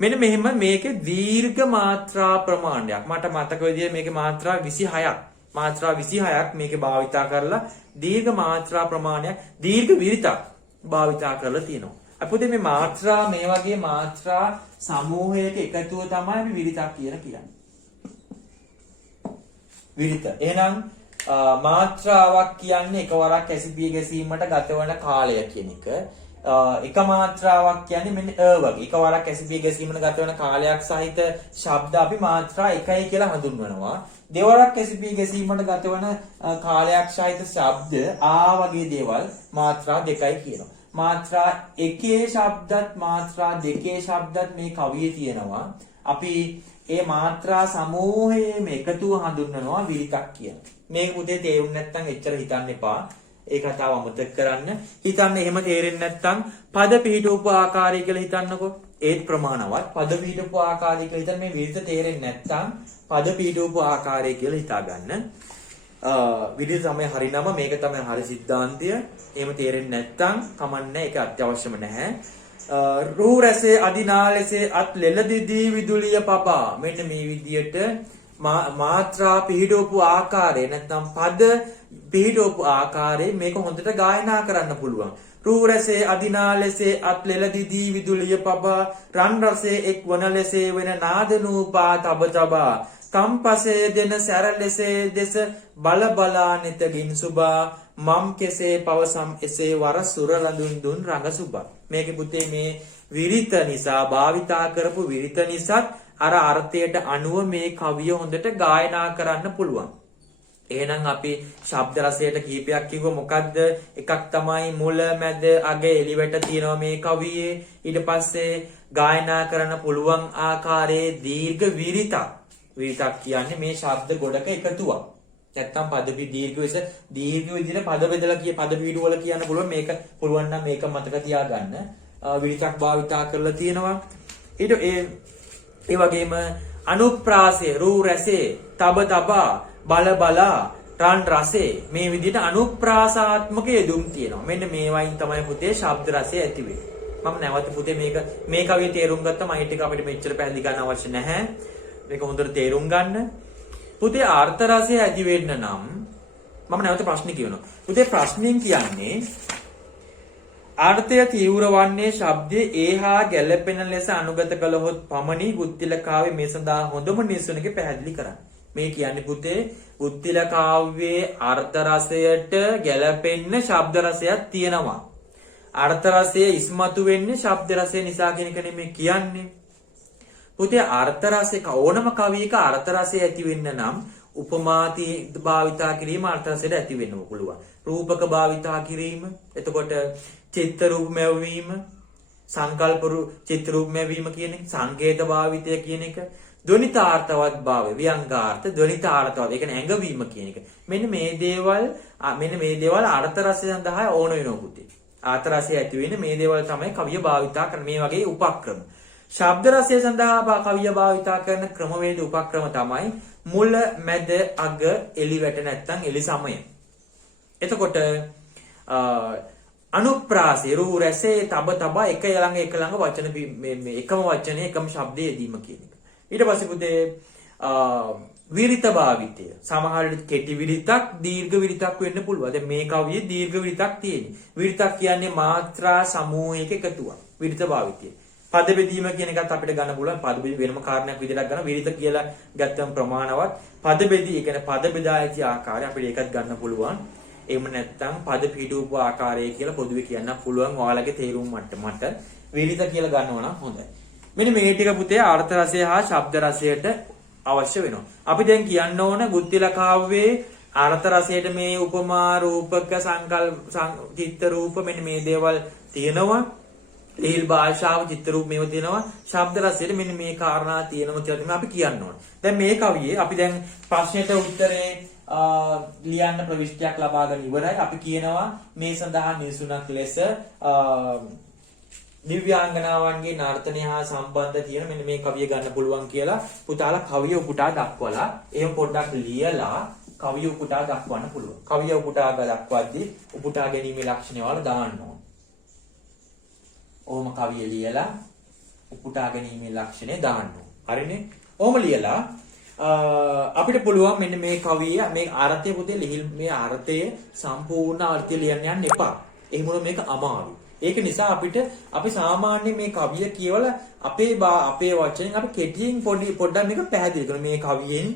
මෙන්න මෙහෙම මේකේ දීර්ඝ මාත්‍රා ප්‍රමාණයක් මට මතක විදිහට මේකේ මාත්‍රා 26ක් මේකේ භාවිතා කරලා දීර්ඝ මාත්‍රා ප්‍රමාණයක් දීර්ඝ විරිතක් භාවිතා කරලා තියෙනවා. අපිට මේ මාත්‍රා මේ වගේ මාත්‍රා සමූහයක එකතුව තමයි අපි විරිතක් කියන්නේ. විරිත. එහෙනම් මාත්‍රාවක් කියන්නේ එකවරක් ඇසිපිය ගැසීමට ගතවන කාලය කියන එක. එක මාත්‍රාවක් කියන්නේ මෙන්න වගේ. එකවරක් ඇසිපිය ගැසීමට ගතවන කාලයක් සහිත ශබ්ද අපි මාත්‍රා 1යි කියලා හඳුන්වනවා. දෙවරක් ඇසිපිය ගැසීමට ගතවන කාලයක් සහිත ශබ්ද ආ වගේ දේවල් මාත්‍රා 2යි කියනවා. මාත්‍රා 1 ශබ්දත් මාත්‍රා 2 ශබ්දත් මේ කවියේ තියෙනවා. අපි ඒ මාත්‍රා සමූහයේම එකතුව හඳුන්වනවා විරිතක් කියලා. මේක පුතේ තේරුම් නැත්නම් එච්චර හිතන්න එපා. ඒ කතාව අමතක කරන්න. හිතන්න එහෙම තේරෙන්නේ නැත්නම් පද පිහිටවපු ආකාරය කියලා හිතන්නකෝ. ඒත් ප්‍රමාණවත්. පද පිහිටවපු ආකාරය කියලා හිතන්න මේ විරිත තේරෙන්නේ නැත්නම් පද පිහිටවපු ආකාරය කියලා හිතා ගන්න. විදිහ තමයි හරි නම මේක තමයි හරි સિદ્ધාන්තය. එහෙම තේරෙන්නේ නැත්නම් කමන්නේ ඒක අත්‍යවශ්‍යම නැහැ. රූ රසේ අදිනාලසේ අත් ලෙලදිදී විදුලිය පපා මෙන්න මේ විදියට මාත්‍රා පිහිටවපු ආකාරය නැත්නම් පද පිහිටවපු ආකාරයේ මේක හොඳට ගායනා කරන්න පුළුවන්. රූ රසේ අදිනා ලෙසේ අත් ලෙල දිදී විදුලිය පබා රන් රසේ එක් වන ලෙසේ වෙන නාද නූපා තබ තබා තම්පසේ දෙන සැර ලෙසේ දෙස බල බලා නිතගින් සුබා මම් කෙසේ පවසම් එසේ වර සුර රඳුන් දුන් රඟ සුබා. මේකේ පුතේ මේ විරිත නිසා භාවිතා කරපු විරිත නිසා අර අර්ථයට අනුව මේ කවිය හොඳට ගායනා කරන්න පුළුවන්. එහෙනම් අපි ශබ්ද රසයට කීපයක් කිව්ව මොකද්ද? එකක් තමයි මුල මැද අග එලිවට තියෙනවා මේ කවියේ. ඊට පස්සේ ගායනා කරන්න පුළුවන් ආකාරයේ දීර්ඝ විරිතක්. විරිතක් කියන්නේ මේ ශබ්ද ගොඩක එකතුවක්. නැත්තම් පද දීර්ඝ විදිහට පද බෙදලා පද පිටු වල කියන්න පුළුවන්. මේක පුළුවන් නම් මේක මතක තියාගන්න. විරිතක් භාවිතා කරලා තියෙනවා. ඊට ඒ වගේම අනුප්‍රාසය රූ රසේ තබ තබා බල බලා රන් රසේ මේ විදිහට අනුප්‍රාසාත්මක යෙදුම් තියෙනවා. මෙන්න මේ වයින් තමයි පුතේ ශබ්ද රසය ඇති වෙන්නේ. මම නැවත පුතේ මේ කවිය තේරුම් ගත්තම අයිට එක අපිට මෙච්චර පැහැදිලි කරන්න අවශ්‍ය නැහැ. මේක හොඳට තේරුම් ගන්න. පුතේ ආර්ථ රසය ඇති වෙන්න නම් මම නැවත ප්‍රශ්න කියනවා. පුතේ ප්‍රශ්نين කියන්නේ ආර්ථය තීව්‍ර වන්නේ ශබ්දයේ ඒහා ගැළපෙන ලෙස අනුගත කළහොත් පමණි. ගුත්තිල කාව්‍ය මේ සඳහා හොඳම නිසුනක පැහැදිලි කරන්න. මේ කියන්නේ පුතේ ගුත්තිල කාව්‍යයේ අර්ථ රසයට ගැළපෙන්න ශබ්ද රසයක් තියෙනවා. අර්ථ රසය ඉස්මතු වෙන්නේ ශබ්ද රසය නිසා කියන එක නෙමෙයි කියන්නේ. පුතේ අර්ථ රසයක ඕනම කවියක අර්ථ රසය ඇති වෙන්න නම් උපමාති භාවිතා කිරීම අර්ථ රසයට ඇති වෙන්න පුළුවන්. රූපක භාවිතා කිරීම, එතකොට චිත්ත රූප මැවීම, සංකල්ප චිත්ත රූප මැවීම කියන එක, සංකේත භාවිතය කියන එක, ධ්වනිතාර්ථවත් භාවය, ව්‍යංගාර්ථ, ධ්වනිතාර්ථවත්, ඒ කියන්නේ ඇඟවීම කියන එක. මෙන්න මේ දේවල් අර්ථ රසය සඳහා ඕන වෙනවා පුතේ. අර්ථ රසය ඇති වෙන්නේ මේ දේවල් තමයි කවිය භාවිතා කරන මේ වගේ උපක්‍රම. ශබ්ද රසය සඳහා කවිය භාවිතා කරන ක්‍රමවේද උපක්‍රම තමයි මුල මැද අග එලිවැට නැත්නම් එලි සමය. එතකොට අනුප්‍රාසය රූ රසේ තබ තබා එක ළඟ වචන මේ එකම වචනේ එකම ශබ්දයේ යෙදීම කියන එක. ඊට පස්සේ පුතේ විරිත භාවිතය. සමහර විට කෙටි විරිතක් දීර්ඝ විරිතක් වෙන්න පුළුවන්. දැන් මේ කවියේ දීර්ඝ විරිතක් තියෙන්නේ. විරිතක් කියන්නේ මාත්‍රා සමූහයක එකතුවක්. විරිත භාවිතය. පද බෙදීම කියන එකත් අපිට ගන්න පුළුවන්. පද බෙදීම වෙනම කාරණයක් විදිහට ගන්න. විරිත කියලා ගත්තම ප්‍රමාණවත්. පද බෙදී, ඒ කියන්නේ පද බෙදා ඇති ආකාරය අපිට ඒකත් ගන්න පුළුවන්. එහෙම නැත්නම් පද පිටුපු ආකාරය කියලා පොදුවේ කියන්න පුළුවන්. ඔයාලගේ තේරුම් මට්ටමට විරිත කියලා ගන්නවා නම් හොඳයි. මෙන්න මේ ටික පුතේ අර්ථ රසය හා ශබ්ද රසයට අවශ්‍ය වෙනවා. අපි දැන් කියන්න ඕන ගුත්තිල කාව්‍යයේ අර්ථ රසයට මේ උපමා රූපක චිත්ත රූප මෙන්න මේ දේවල් තියෙනවා. ලීල් භාෂාව චිත්ත රූප මේවා තියෙනවා. ශබ්ද රසයට මෙන්න මේ කාරණා තියෙනවා කියලා තමයි අපි කියන්න ඕන. දැන් මේ කවියේ අපි දැන් ප්‍රශ්නෙට උත්තරේ ලියන්න ප්‍රවිෂ්ටියක් ලබා ගන්න ඉවරයි. අපි කියනවා මේ සඳහා නිසුනක් ලෙස දිව්‍යාංගනාවන්ගේ නර්තනය හා සම්බන්ධ තියෙන මෙන්න මේ කවිය ගන්න පුළුවන් කියලා පුතාලා කවිය උපුටා දක්වලා එහෙම පොඩ්ඩක් ලියලා කවිය උපුටා දක්වන්න පුළුවන්. කවිය උපුටා දක්වද්දී උපුටා ගැනීමේ ලක්ෂණ වල දාන්න ඕන. ඕම කවිය ලියලා උපුටා ගැනීමේ ලක්ෂණය දාන්න ඕන. හරිනේ? ඕම ලියලා අපිට පුළුවන් මෙන්න මේ කවිය මේ අර්ථය පුතේ මේ අර්ථය සම්පූර්ණ අර්ථය ලියන්න යන්න එපා. එහෙම වුණොත් මේක අමාරුයි. ඒක නිසා අපි සාමාන්‍ය මේ කවිය කියවලා අපේ වචනෙන් අපි කෙටියෙන් පොඩ්ඩක් මේක පැහැදිලි කරමු. මේ කවියෙන්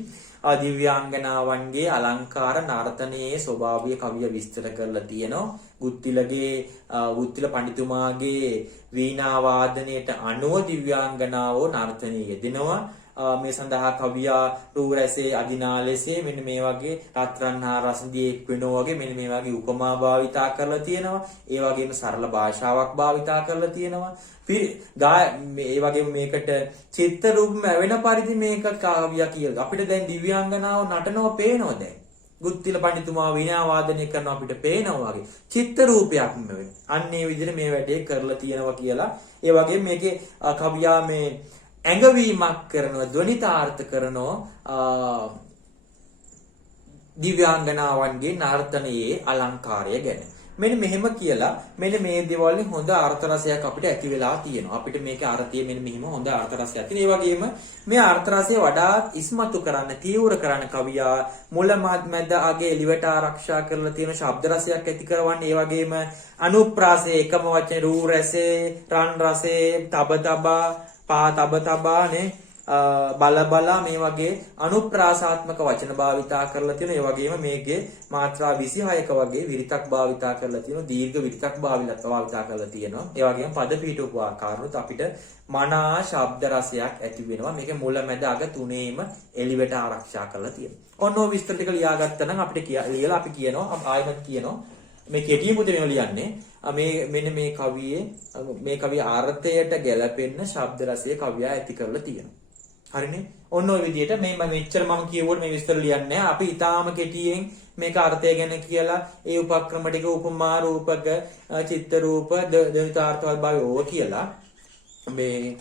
දිව්‍යාංගනාවන්ගේ අලංකාර නර්තනයේ ස්වභාවය කවිය විස්තර කරලා තියෙනවා. ගුත්තිල පඬිතුමාගේ වීණා වාදනයට අනුව දිව්‍යාංගනාවෝ නර්තනයේ යෙදෙනවා. මේ සඳහා කවියා රූ රසේ අදිනා ලෙසේ මෙන්න මේ වගේ රත්රන් හා රසදියේ එක් වෙනවා වගේ මෙන්න මේ වගේ උපමා භාවිතා කරලා තියෙනවා. ඒ වගේම සරල භාෂාවක් භාවිතා කරලා තියෙනවා. ඒ වගේම මේකට චිත්ත රූපම වෙන පරිදි මේක කවියා කියලා. අපිට දැන් දිව්‍යාංගනාව නටනවා පේනවා දැන්. ගුත්තිල පඬිතුමා වීණා වාදනය කරනවා අපිට පේනවා වගේ. චිත්ත රූපයක්ම වෙන. අන්න ඒ විදිහට මේ වැඩේ කරලා තියෙනවා කියලා. ඒ වගේම මේකේ කවියා මේ ඇඟවීමක් කරනවා, ධ්වනිතාර්ථ කරනවා දිව්‍යාංගනාවන්ගේ නර්තනයේ අලංකාරය ගැන. මෙන්න මෙහෙම කියලා මෙන්න මේ දේවල් වලින් හොඳ අර්ථ රසයක් අපිට ඇති වෙලා තියෙනවා. අපිට මේකේ අර්ථය මෙන්න මෙහෙම හොඳ අර්ථ රසයක් තියෙනවා. ඒ වගේම මේ අර්ථ රසය වඩාත් ඉස්මතු කරන්න, තීව්‍ර කරන්න කවියා මුල මැද අග එලිවට ආරක්ෂා කරලා තියෙන ශබ්ද රසයක් ඇති කරවන්නේ. ඒ වගේම අනුප්‍රාසයේ එකම වචනේ රූ රසේ, රන් රසේ, තබ තබා, පා තබ තබා නේ බල බලා මේ වගේ අනුප්‍රාසාත්මක වචන භාවිතා කරලා තියෙනවා. ඒ වගේම මේකේ මාත්‍රා 26ක වගේ විරිතක් භාවිතා කරලා තියෙනවා. දීර්ඝ විරිතක් භාවිතා කරලා තියෙනවා. ඒ වගේම පද පිටුපු ආකාරනුත් අපිට මනා ශබ්ද රසයක් ඇති වෙනවා. මේකේ මුල මැද අග තුනේම එලිවට ආරක්ෂා කරලා තියෙනවා. ඔන්න ඔය විස්තර ටික ලියාගත්තා නම් අපිට ලියලා අපි කියනවා ආයෙත් කියනවා මේ කෙටියෙන් පුතේ මේව ලියන්නේ මෙන්න මේ කවියේ අර්ථයට ගැලපෙන්න ශබ්ද රසයේ කවියා ඇති කරලා තියෙනවා. හරිනේ. ඔන්න ඔය විදිහට මේ මෙච්චර මම කියවුවොත් මේ විස්තර ලියන්නේ නැහැ. අපි ඊටාම කෙටියෙන් මේක අර්ථය ගැන කියලා ඒ උපක්‍රම ටික උපමා රූපක චිත්ත රූප දනිතාර්ථවත් භාවය ඕව කියලා මේ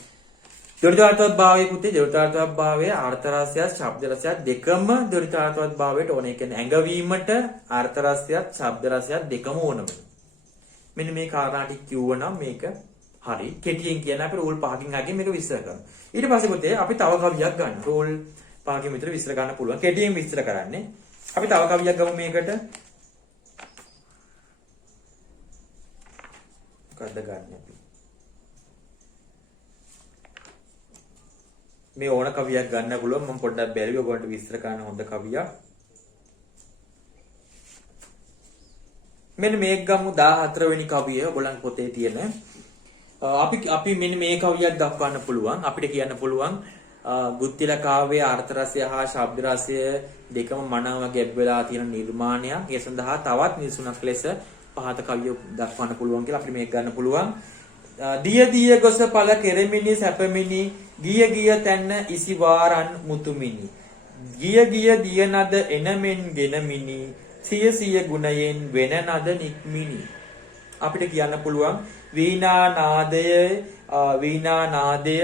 දනිතාර්ථවත් භාවයේ පුතේ දනිතාර්ථවත් භාවයේ අර්ථ රසයත් ශබ්ද රසයත් දෙකම දනිතාර්ථවත් භාවයට ඕන. ඒ කියන්නේ ඇඟවීමට අර්ථ රසයත් ශබ්ද රසයත් දෙකම ඕනම. මෙන්න මේ කාරණා ටික කිව්වනම් මේක හරි. කෙටියෙන් කියන අපි රූල් 5කින් අගින් මේක විස්තර කරනවා. ඊට පස්සේ පුතේ අපි තව කවියක් ගන්න. රූල් 5කින් විතර විස්තර ගන්න පුළුවන්. කෙටියෙන් විස්තර කරන්නේ. අපි තව කවියක් ගමු මේකට. මොකද්ද ගන්න අපි? මේ ඕන කවියක් ගන්න පුළුවන්. මම පොඩ්ඩක් බැරිවි ඔයගොල්ලන්ට විස්තර කරන්න හොඳ කවියක්. මෙන්න මේක ගමු 14 වෙනි කවිය ඔයගොල්ලන් පොතේ තියෙන. අපි මෙන්න මේ කවියක් දක්වන්න පුළුවන්. අපිට කියන්න පුළුවන් ගුත්තිල කාව්‍යයේ අර්ථ රසය හා ශබ්ද රසය දෙකම මනාව ගැබ් වෙලා තියෙන නිර්මාණයක්. ඒ සඳහා තවත් නිසුණක් ලෙස පහත කවිය දක්වන්න පුළුවන් කියලා අපිට මේක ගන්න පුළුවන්. දිය දිය ගොස පල කෙරෙමිනි සැපමිනි ගිය ගිය තැන්න ඉසිවාරන් මුතුමිනි ගිය ගිය දිය නද එනමෙන් ගෙනමිනි සිය සිය ගුණයෙන් වෙන නද නික්මිනි. අපිට කියන්න පුළුවන් වීණා නාදය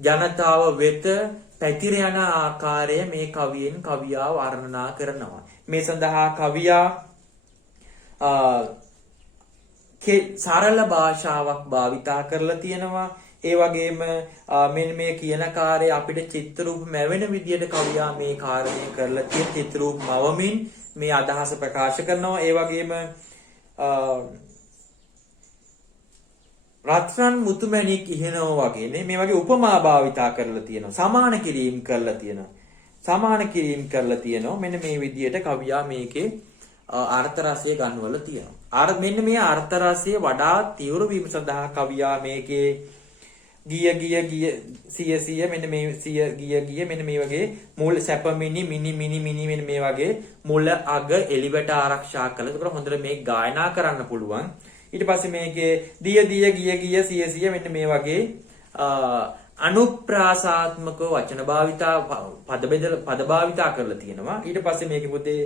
ජනතාව වෙත පැතිර යන ආකාරය මේ කවියෙන් කවියා වර්ණනා කරනවා. මේ සඳහා කවියා සරල භාෂාවක් භාවිතා කරලා තියෙනවා. ඒ වගේම මෙන්න මේ කියන කාර්යය අපිට චිත්‍රරූප මැවෙන විදියට කවියා මේ කාර්යය කරලා තියෙන චිත්‍රරූප මවමින් මේ අදහස ප්‍රකාශ කරනවා. ඒ වගේම රත්රන් මුතුමැණික් ඉහෙනවා වගේ මේ වගේ උපමා භාවිතා කරලා තියෙනවා. සමාන කිරීම කරලා තියෙනවා. මෙන්න මේ විදියට කවියා මේකේ අර්ථ රසය ගන්නවල තියෙනවා. මෙන්න මේ අර්ථ රසය වඩා තීව්‍ර වීම සඳහා කවියා මේකේ ගිය සිය මෙන්න මේ ගිය මෙන්න මේ වගේ මුල් සැපමිනි මිනි මෙන්න මේ වගේ මුල අග එලිවට ආරක්ෂා කළා. ඒක හොඳට මේක ගායනා කරන්න පුළුවන්. ඊට පස්සේ මේකේ ගිය සිය මෙන්න මේ වගේ අනුප්‍රාසාත්මක වචන භාවිතා පද භාවිතා කරලා තියෙනවා. ඊට පස්සේ මේකේ පුතේ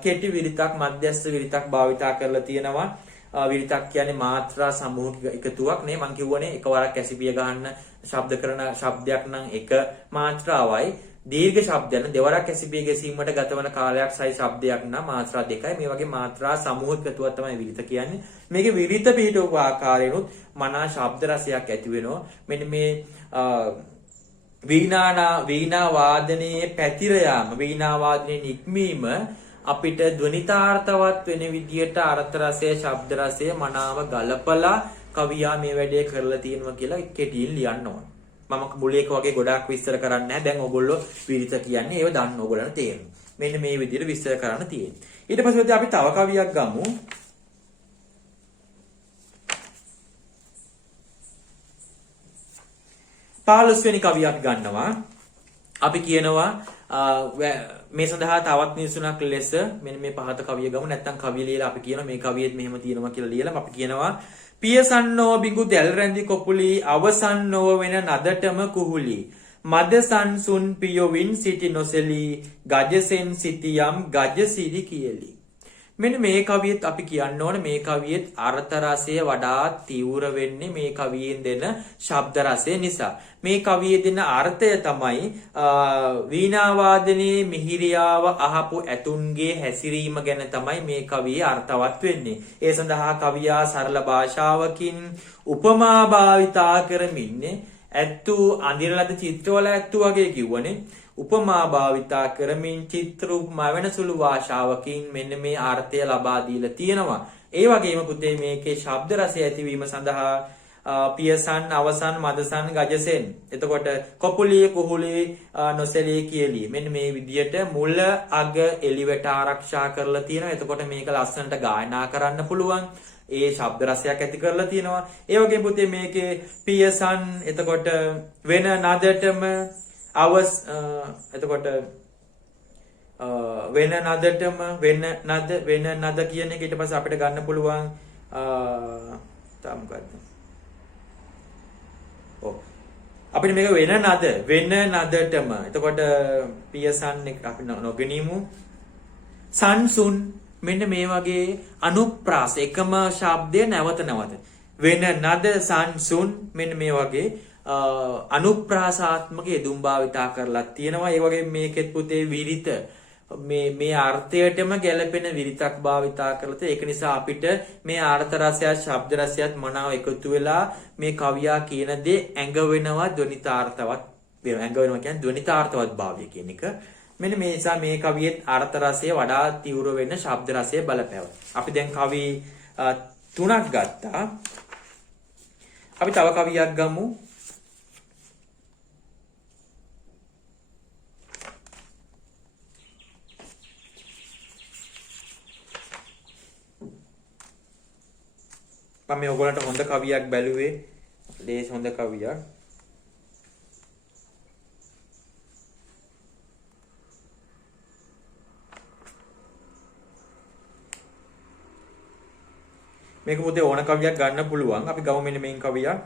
කෙටි විරිතක් මධ්‍යස්ථ විරිතක් භාවිතා කරලා තියෙනවා. විරිතක් කියන්නේ මාත්‍රා සමූහික එකතුවක් නේ. මම කියවනේ එකවරක් ඇසිපිය ගන්න ශබ්ද කරන ශබ්දයක් නම් එක මාත්‍රාවයි. දීර්ඝ ශබ්දයන් දෙවරක් ඇසිපිය ගැසීමට ගතවන කාලයක් සයි ශබ්දයක් නම් මාත්‍රා දෙකයි. මේ වගේ මාත්‍රා සමූහික එකතුවක් තමයි විරිත කියන්නේ. මේකේ විරිත පිටවපු ආකාරයෙන්ුත් මනා ශබ්ද රසයක් ඇති වෙනවා. මෙන්න මේ වීණා වාදනයේ පැතිර යාම වීණා වාදනයේ නික්මීම අපිට ධ්වනිතාර්ථවත් වෙන විදියට අර්ථ රසය ශබ්ද රසය මනාව ගලපලා කවියා මේ වැඩේ කරලා තියෙනවා කියලා කෙටියෙන් ලියන්න ඕන. මම මුලික වගේ ගොඩාක් විස්තර කරන්නේ නැහැ. දැන් ඔයගොල්ලෝ විරිත කියන්නේ ඒව දන්න ඕගොල්ලන්ට තේරෙනවා. මෙන්න මේ විදියට විස්තර කරන්න තියෙන්නේ. ඊට පස්සේ අපි තව කවියක් ගමු. පාලස්වෙනි කවියක් ගන්නවා. අපි කියනවා මේ සඳහා තවත් නිසුණක් ලෙස මෙන්න මේ පහත කවිය ගමු. නැත්නම් කවිය ලියලා අපි කියනවා මේ කවියෙත් මෙහෙම තියෙනවා කියලා ලියලා අපි කියනවා පියසන්නෝ බිඟු දැල් රැඳි කොපුලි අවසන්නෝ වෙන නදටම කුහුලි මද සංසුන් පියොවින් සිටි නොසෙලි ගජසෙන් සිටියම් ගජසිරි කියලි. මෙන්න මේ කවියෙත් අපි කියන්න ඕනේ මේ කවියෙත් අර්ථ රසය වඩා තීව්‍ර වෙන්නේ මේ කවියෙන් දෙන ශබ්ද රසය නිසා. මේ කවියේ දෙන අර්ථය තමයි වීණා වාදනයේ මිහිරියාව අහපු ඇතුන්ගේ හැසිරීම ගැන තමයි මේ කවියේ අර්ථවත් වෙන්නේ. ඒ සඳහා කවියා සරල භාෂාවකින් උපමා භාවිතා කරමින්නේ ඇත්තු අඳිරලද චිත්‍රවල ඇත්තු වගේ කිව්වනේ. උපමා භාවිතා කරමින් චිත්‍ර උපමා වෙන සුළු භාෂාවකින් මෙන්න මේ අර්ථය ලබා දීලා තියෙනවා. ඒ වගේම පුතේ මේකේ ශබ්ද රසය ඇතිවීම සඳහා පියසන් අවසන් මදසන් ගජසෙන් එතකොට කොපුලිය කුහුලේ නොසලී කියලී මෙන්න මේ විදියට මුල අග එලිවට ආරක්ෂා කරලා තියෙනවා. එතකොට මේක ලස්සනට ගායනා කරන්න පුළුවන්. ඒ ශබ්ද රසයක් ඇති කරලා තියෙනවා. ඒ වගේම පුතේ මේකේ පියසන් එතකොට වෙන නදටම එතකොට වෙන නදටම වෙන නද කියන එක ඊට පස්සේ අපිට ගන්න පුළුවන් අපිට මේක වෙන නදටම එතකොට පියසන් එක අපි නොගනිමු සංසුන් මෙන්න මේ වගේ අනුප්‍රාස එකම ශබ්දය නැවත වෙන නද සංසුන් මෙන්න මේ වගේ අනුප්‍රාසාත්මක යෙදුම් භාවිතා කරලා තියෙනවා. ඒ වගේ මේකෙත් පුතේ විරිත මේ අර්ථයටම ගැලපෙන විරිතක් භාවිතා කරලා තියෙනවා. ඒක නිසා අපිට මේ අර්ථ රසයත් ශබ්ද රසයත් මනාව එකතු වෙලා මේ කවියා කියන දේ ඇඟ වෙනවා ධ්වනිතාර්ථවත් වෙනවා. ඇඟ වෙනවා කියන්නේ ධ්වනිතාර්ථවත් භාවය කියන එක. මෙන්න මේ නිසා මේ කවියෙත් අර්ථ රසය වඩා තීව්‍ර වෙන ශබ්ද රසය බලපෑවා. අපි දැන් කවි 3ක් ගත්තා. අපි තව කවියක් ගමු. මම මේ ඔයගොල්ලන්ට හොඳ කවියක් බැලුවේ. ලේසි හොඳ කවියක්. මේක පුතේ ඕන කවියක් ගන්න පුළුවන්. අපි ගමු මෙන්න මේන් කවියක්.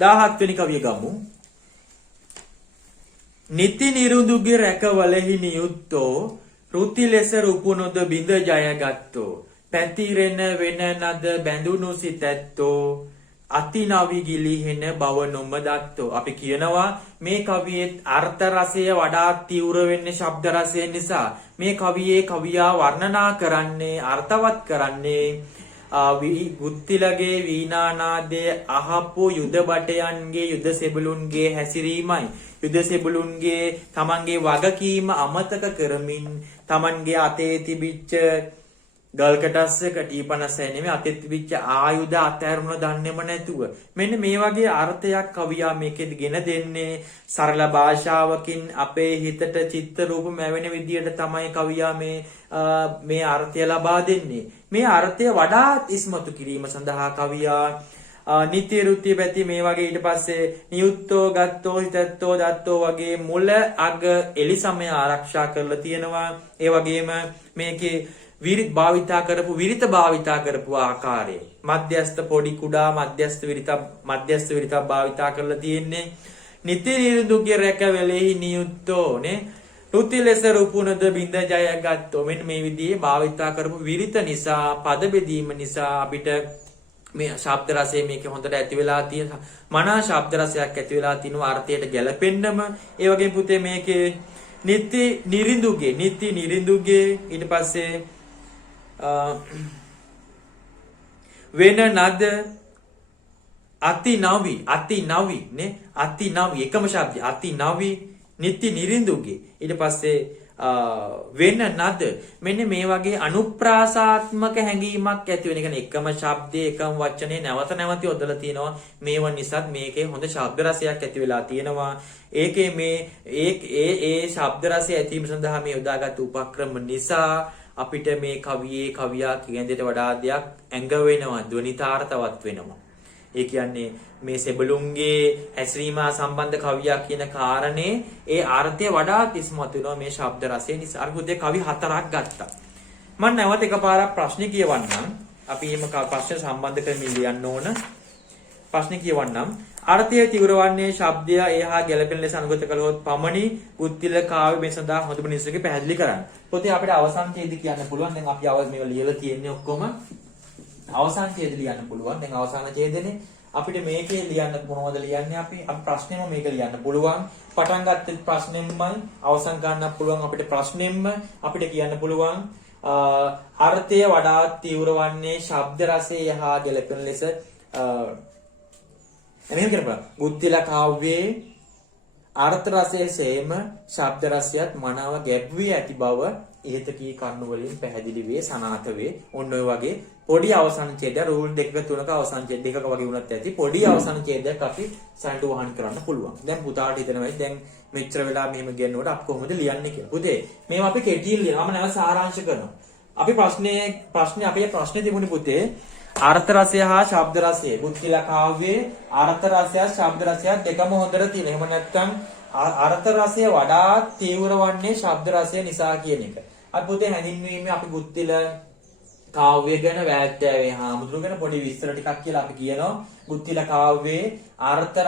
දාහත් වෙනි කවිය ගමු. නිති නිරුඳුගේ රැකවලෙහි නියුත්තෝ ෘති ලෙස රුපුනොද බිඳ ජයගත්තෝ පැතිරෙන වෙන නද බැඳුණු සිතැත්තෝ අතිනවි ගිලිහෙන බව නොම දත්තෝ. අපි කියනවා මේ කවියේ අර්ථ රසය වඩා තීව්‍ර වෙන්නේ ශබ්ද රසය නිසා. මේ කවියේ කවියා වර්ණනා කරන්නේ අර්ථවත් කරන්නේ ගුත්තිලගේ වීණානාදයේ අහපු යුද බටයන්ගේ යුද සෙබළුන්ගේ හැසිරීමයි. යුද සෙබළුන්ගේ තමන්ගේ වගකීම අමතක කරමින් තමන්ගේ අතේ තිබිච්ච ගල්කටස්සක ටීපනස්සයි නෙමෙයි අතේ තිබිච්ච ආයුධ අතහැරුණ දන්නේම නැතුව මෙන්න මේ වගේ අර්ථයක් කවියා මේකෙදි ගෙන දෙන්නේ. සරල භාෂාවකින් අපේ හිතට චිත්ත රූප මැවෙන විදියට තමයි කවියා මේ අර්ථය ලබා දෙන්නේ. මේ අර්ථය වඩා ඉස්මතු කිරීම සඳහා කවියා නිත්‍ය ෘත්‍ය පැති මේ වගේ ඊට පස්සේ නියුත්තෝ ගත්තෝ හිතත්තෝ දත්තෝ වගේ මුල අග එලි සමය ආරක්ෂා කරලා තියෙනවා. ඒ වගේම මේකේ විරිත භාවිතා කරපු ආකාරය මධ්‍යස්ථ පොඩි කුඩා මධ්‍යස්ථ විරිතක් භාවිතා කරලා තියෙන්නේ. නිත්‍ය නිරුදුගේ රැකවලෙහි නියුත්තෝ නේ ෘති ලෙස රුපුනද බිඳ ජයගත්තෝ මෙන්න මේ විදිහේ භාවිතා කරපු විරිත නිසා පද බෙදීම නිසා අපිට මේ ශබ්ද රසය මේකේ හොඳට ඇති වෙලා තියෙන මනා ශබ්ද රසයක් ඇති වෙලා තිනවා අර්ථයට ගැලපෙන්නම. ඒ වගේම පුතේ මේකේ නිත්‍ය නිරිඳුගේ ඊට පස්සේ වෙන නද අතිනවි නේ අතිනවි එකම ශබ්දය අතිනවි නිත්‍ය නිරිඳුගේ ඊට පස්සේ වෙන නද මෙන්න මේ වගේ අනුප්‍රාසාත්මක හැඟීමක් ඇති වෙන. කියන්නේ එකම ශබ්දයේ එකම වචනේ නැවත යොදලා තියෙනවා. මේව නිසාත් මේකේ හොඳ ශබ්ද රසයක් ඇති වෙලා තියෙනවා. ඒකේ ඒ ශබ්ද රසය ඇතිවීම සඳහා මේ යොදාගත් උපක්‍රම නිසා අපිට මේ කවියා කියන දෙයට වඩා දෙයක් ඇඟ වෙනවා ධ්වනිතාර්ථවත් වෙනවා. ඒ කියන්නේ මේ සෙබළුන්ගේ හැසිරීම සම්බන්ධ කවියා කියන කාරණේ ඒ අර්ථය වඩා ඉස්මතු වෙනවා මේ ශබ්ද රසය නිසා. අපි පුතේ කවි 4ක් ගත්තා. මම නැවත එකපාරක් ප්‍රශ්නේ කියවන්නම්. අපි එහෙම ප්‍රශ්න සම්බන්ධ කරමින් ලියන්න ඕන. ප්‍රශ්නේ කියවන්නම්. අර්ථය තීව්‍ර වන්නේ ශබ්දය එහා ගැළපෙන ලෙස අනුගත කළොත් පමණි ගුත්තිල කාව්‍ය මේ සඳහා හොඳම නිසක පැහැදිලි කරන්න. පොතේ අපිට අවසන් ඡේදය කියන්න පුළුවන්. දැන් අපි මේක ලියලා තියෙන්නේ ඔක්කොම අවසන් ඡේද ලියන්න පුළුවන්. දැන් අවසාන ඡේදනේ අපිට මේකේ ලියන්න මොනවද ලියන්නේ අපි ප්‍රශ්නෙම මේක ලියන්න පුළුවන්. පටන් ගත්ත ප්‍රශ්නෙම්මයි අවසන් ගන්නත් පුළුවන්. අපිට ප්‍රශ්නෙම්ම අපිට කියන්න පුළුවන් අර්ථය වඩාත් තීව්‍ර වන්නේ ශබ්ද රසයේ හා ගැළපෙන ලෙස එමෙහෙම කරපුවා. ගුත්තිල කාව්‍යයේ අර්ථ රසයේ සේම ශබ්ද රසයත් මනාව ගැබ් වී ඇති බව ඉහත කී කරුණු වලින් පැහැදිලි වේ සනාථ වේ. ඔන්න ඔය වගේ පොඩි අවසන් ඡේදය රූල් 2ක 3ක අවසන් ඡේද දෙකක වගේ වුණත් ඇති පොඩි අවසන් ඡේදයක් අපි සැලට වහන් කරන්න පුළුවන්. දැන් පුතාට හිතනවා දැන් මෙච්චර වෙලා මෙහෙම කියනකොට අපි කොහොමද ලියන්නේ කියලා. පුතේ මේවා අපි කෙටියෙන් ලියනවා. මම නැව සාරාංශ කරනවා. අපි අපේ ප්‍රශ්නේ තිබුණේ පුතේ අර්ථ රසය හා ශබ්ද රසය. ගුත්තිල කාව්‍යයේ අර්ථ රසය ශබ්ද රසය දෙකම හොඳට තියෙන. එහෙම නැත්නම් අර්ථ රසය වඩා තීව්‍ර වන්නේ ශබ්ද රසය නිසා කියන එක. අපි පුතේ හැඳින්වීමේ අපි ගුත්තිල කාව්‍ය ගැන වැද්දෑවේ හාමුදුරු ගැන පොඩි විස්තර ටිකක් කියලා අපි කියනවා. ගුත්තිල කාව්‍යයේ අර්ථ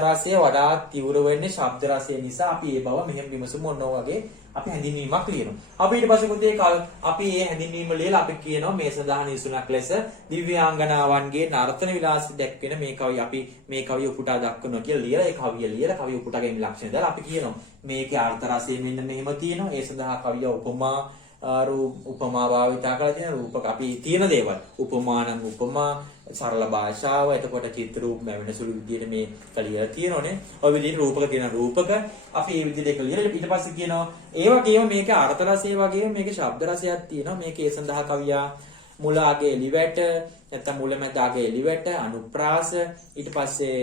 රසය වඩා තීව්‍ර වෙන්නේ ශබ්ද රසය නිසා අපි ඒ බව මෙහෙම විමසමු. ඔන්න වගේ අපි හැඳින්වීමක් ලියනවා. අපි ඊට පස්සේ පුතේ අපි මේ හැඳින්වීම ලියලා අපි කියනවා මේ සඳහා නිසුණක් ලෙස දිව්‍යාංගනාවන්ගේ නර්තන විලාසය දැක්වෙන මේ කවිය අපි මේ කවිය උපුටා දක්වනවා කියලා ලියලා ඒ කවිය ලියලා කවිය උපුටා ගැනීම ලක්ෂණ දාලා අපි කියනවා මේකේ අර්ථ රසය මෙන්න මෙහෙම තියෙනවා. ඒ සඳහා කවිය උපමා භාවිතා කරලා තියෙන රූපක අපි තියෙන දේවල් උපමානම් උපමා සරල භාෂාව එතකොට චිත්‍ර රූප වෙන සුළු විදියට මේ කලියලා තියෙනෝනේ. ඔය විදිහට රූපක තියෙන රූපක අපි මේ විදිහට කලියලා ඊට පස්සේ කියනවා ඒ වගේම මේකේ අර්ථ රසය වගේම මේකේ ශබ්ද රසයක් තියෙනවා. මේකේ ඒ සඳහා කවියා මුලාගේ එලිවැට නැත්නම් මුලමැදාගේ එලිවැට අනුප්‍රාස ඊට පස්සේ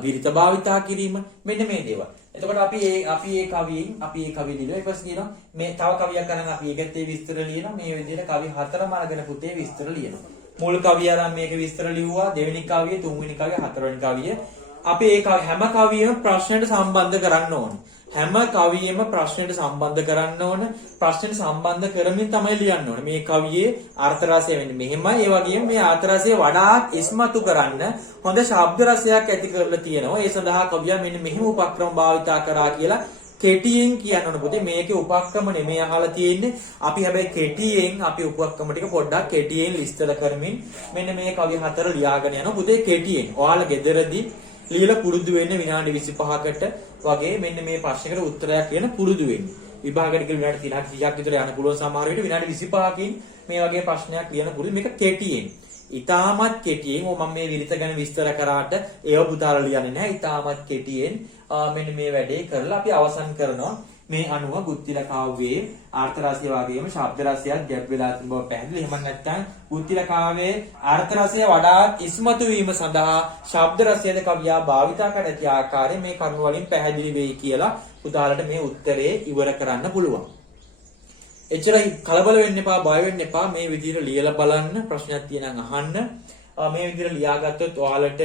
විරිත භාවිතා කිරීම මෙන්න මේ දේවල්. එතකොට අපි ඒ කවිය ලියලා ඊට පස්සේ කියනවා මේ තව කවියක් ගන්න අපි ඒකත් ඒ විස්තර ලියනවා. මේ විදිහට කවි හතරම අරගෙන පුතේ විස්තර ලියනවා. මුල් කවිය අරන් මේක විස්තර ලිව්වා. දෙවෙනි කවිය, තුන්වෙනි කවිය, හතරවෙනි කවිය. අපි ඒ හැම කවියෙම ප්‍රශ්නෙට සම්බන්ධ කරන්න ඕනේ. හැම කවියෙම ප්‍රශ්නෙට සම්බන්ධ කරන්න ඕන. ප්‍රශ්නෙට සම්බන්ධ කරමින් තමයි ලියන්න ඕනේ. මේ කවියේ අර්ථ රසය වෙන්නේ මෙහෙමයි. ඒ වගේම මේ අර්ථ රසය වඩාත් ඉස්මතු කරන්න හොඳ ශබ්ද රසයක් ඇති කරලා තියෙනවා. ඒ සඳහා කවියා මෙන්න මෙහෙම උපක්‍රම භාවිතා කරා කියලා කෙටියෙන් කියන්න ඕන. පුතේ මේකේ උපක්‍රම නෙමෙයි අහලා තියෙන්නේ. අපි හැබැයි කෙටියෙන් අපි උපක්‍රම ටික පොඩ්ඩක් කෙටියෙන් විස්තර කරමින් මෙන්න මේ කවිය හතර ලියාගෙන යනවා. පුතේ කෙටියෙන්. ඔයාලා ගෙදරදී ලියලා පුරුදු වෙන්න විනාඩි 25කට වගේ මෙන්න මේ ප්‍රශ්නකට උත්තරයක් කියන පුරුදු වෙන්න. විභාගයට කියලා විනාඩි 30ක් විතර යන පුළුවන් සමහර විට විනාඩි 25කින් මේ වගේ ප්‍රශ්නයක් ලියන පුරුදු මේක කෙටියෙන්. ඊටමත් කෙටියෙන් මම මේ විරිත ගැන විස්තර කරාට ඒව පුතාලා ලියන්නේ නැහැ. ඊටමත් කෙටියෙන් මෙන්න මේ වැඩේ කරලා අපි අවසන් කරනවා. මේ අනුව ගුත්තිල කාව්‍යයේ අර්ථ රසය වගේම ශබ්ද රසයත් ගැබ් වෙලා තිබෙන බව පැහැදිලි. එහෙම නැත්නම් ගුත්තිල කාව්‍යයේ අර්ථ රසය වඩාත් ඉස්මතු වීම සඳහා ශබ්ද රසයද කවියා භාවිතා කර ඇති ආකාරය මේ කරුණු වලින් පැහැදිලි වෙයි කියලා පුතාලට මේ උත්තරේ ඉවර කරන්න පුළුවන්. එච්චර කලබල වෙන්න එපා, බය වෙන්න එපා. මේ විදිහට ලියලා බලන්න. ප්‍රශ්නයක් තියෙනම් අහන්න. මේ විදිහට ලියාගත්තොත් ඔයාලට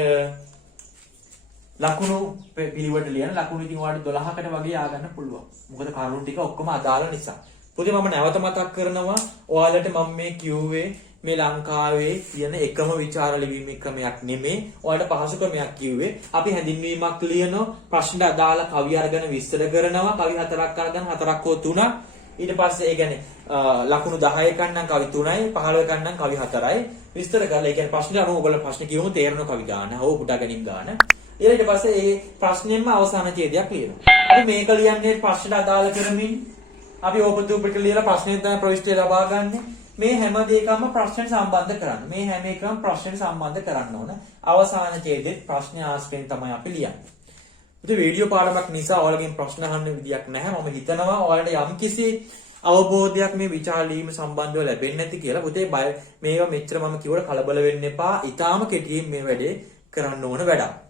ලකුණු පිළිවෙලට ලියන ලකුණු ඉතින් ඔයාලට 12කට වගේ ආගන්න පුළුවන්. මොකද කරුණු ටික ඔක්කොම අදාළ නිසා. පුතේ මම නැවත මතක් කරනවා ඔයාලට මම මේ කිව්වේ මේ ලංකාවේ තියෙන එකම විචාර ලිවීමේ ක්‍රමයක් නෙමෙයි. ඔයාලට පහසු ක්‍රමයක් කිව්වේ. අපි හැඳින්වීමක් ලියනවා, ප්‍රශ්නට අදාළ කවි අරගෙන විස්තර කරනවා. කවි හතරක් අරගෙන හතරක් හෝ තුනක්. ඊට පස්සේ ඒ කියන්නේ ලකුණු 10 කන්නම් කවි 3යි 15 කන්නම් කවි 4යි විස්තර කරලා ඒ කියන්නේ ප්‍රශ්නේ අනුව ඔයගොල්ලෝ ප්‍රශ්න කියවමු තේරෙන කවි ගන්න. හෝ පුටා ගැනීම ගන්න. ඊට පස්සේ ඒ ප්‍රශ්නෙම්ම අවසාන ඡේදයක් ලියනවා. අපි මේක ලියන්නේ ප්‍රශ්නට අදාළ කරමින් අපි ඕපදූපට ලියලා ප්‍රශ්නෙට තමයි ප්‍රවිෂ්ඨිය ලබා ගන්න. මේ හැම දෙයකම ප්‍රශ්නට සම්බන්ධ කරන්න. මේ හැම එකම ප්‍රශ්නට සම්බන්ධ කරන්න ඕන. අවසාන ඡේදෙත් ප්‍රශ්න ආශ්‍රයෙන් තමයි අපි ලියන්නේ. පුතේ වීඩියෝ පාඩමක් නිසා ඔයාලගෙන් ප්‍රශ්න අහන්න විදියක් නැහැ. මම හිතනවා ඔයාලට යම්කිසි අවබෝධයක් මේ විචාරීම සම්බන්ධව ලැබෙන්නේ නැති කියලා. පුතේ මේවා මෙච්චර මම කිව්වට කලබල වෙන්න එපා. ඊටාම කෙටියෙන් මේ වැඩේ කරන්න ඕන වැඩක්.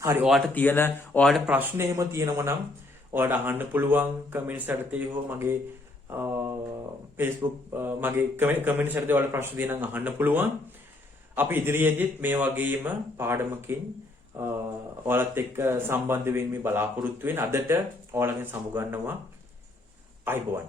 හරි ඔයාලට ප්‍රශ්න එහෙම තියෙනවා නම් ඔයාලට අහන්න පුළුවන් කමෙන්ට්ස් යටතේ හෝ මගේ Facebook මගේ කමෙන්ට්ස් යටතේ ඔයාලට ප්‍රශ්න තියෙනවා අහන්න පුළුවන්. අපි ඉදිරියේදීත් මේ වගේම පාඩමකින් ඔයාලත් එක්ක සම්බන්ධ වෙන්න බලාපොරොත්තු වෙන අදට ඔයාලගෙන් සමුගන්නවා. අයිබෝවන්.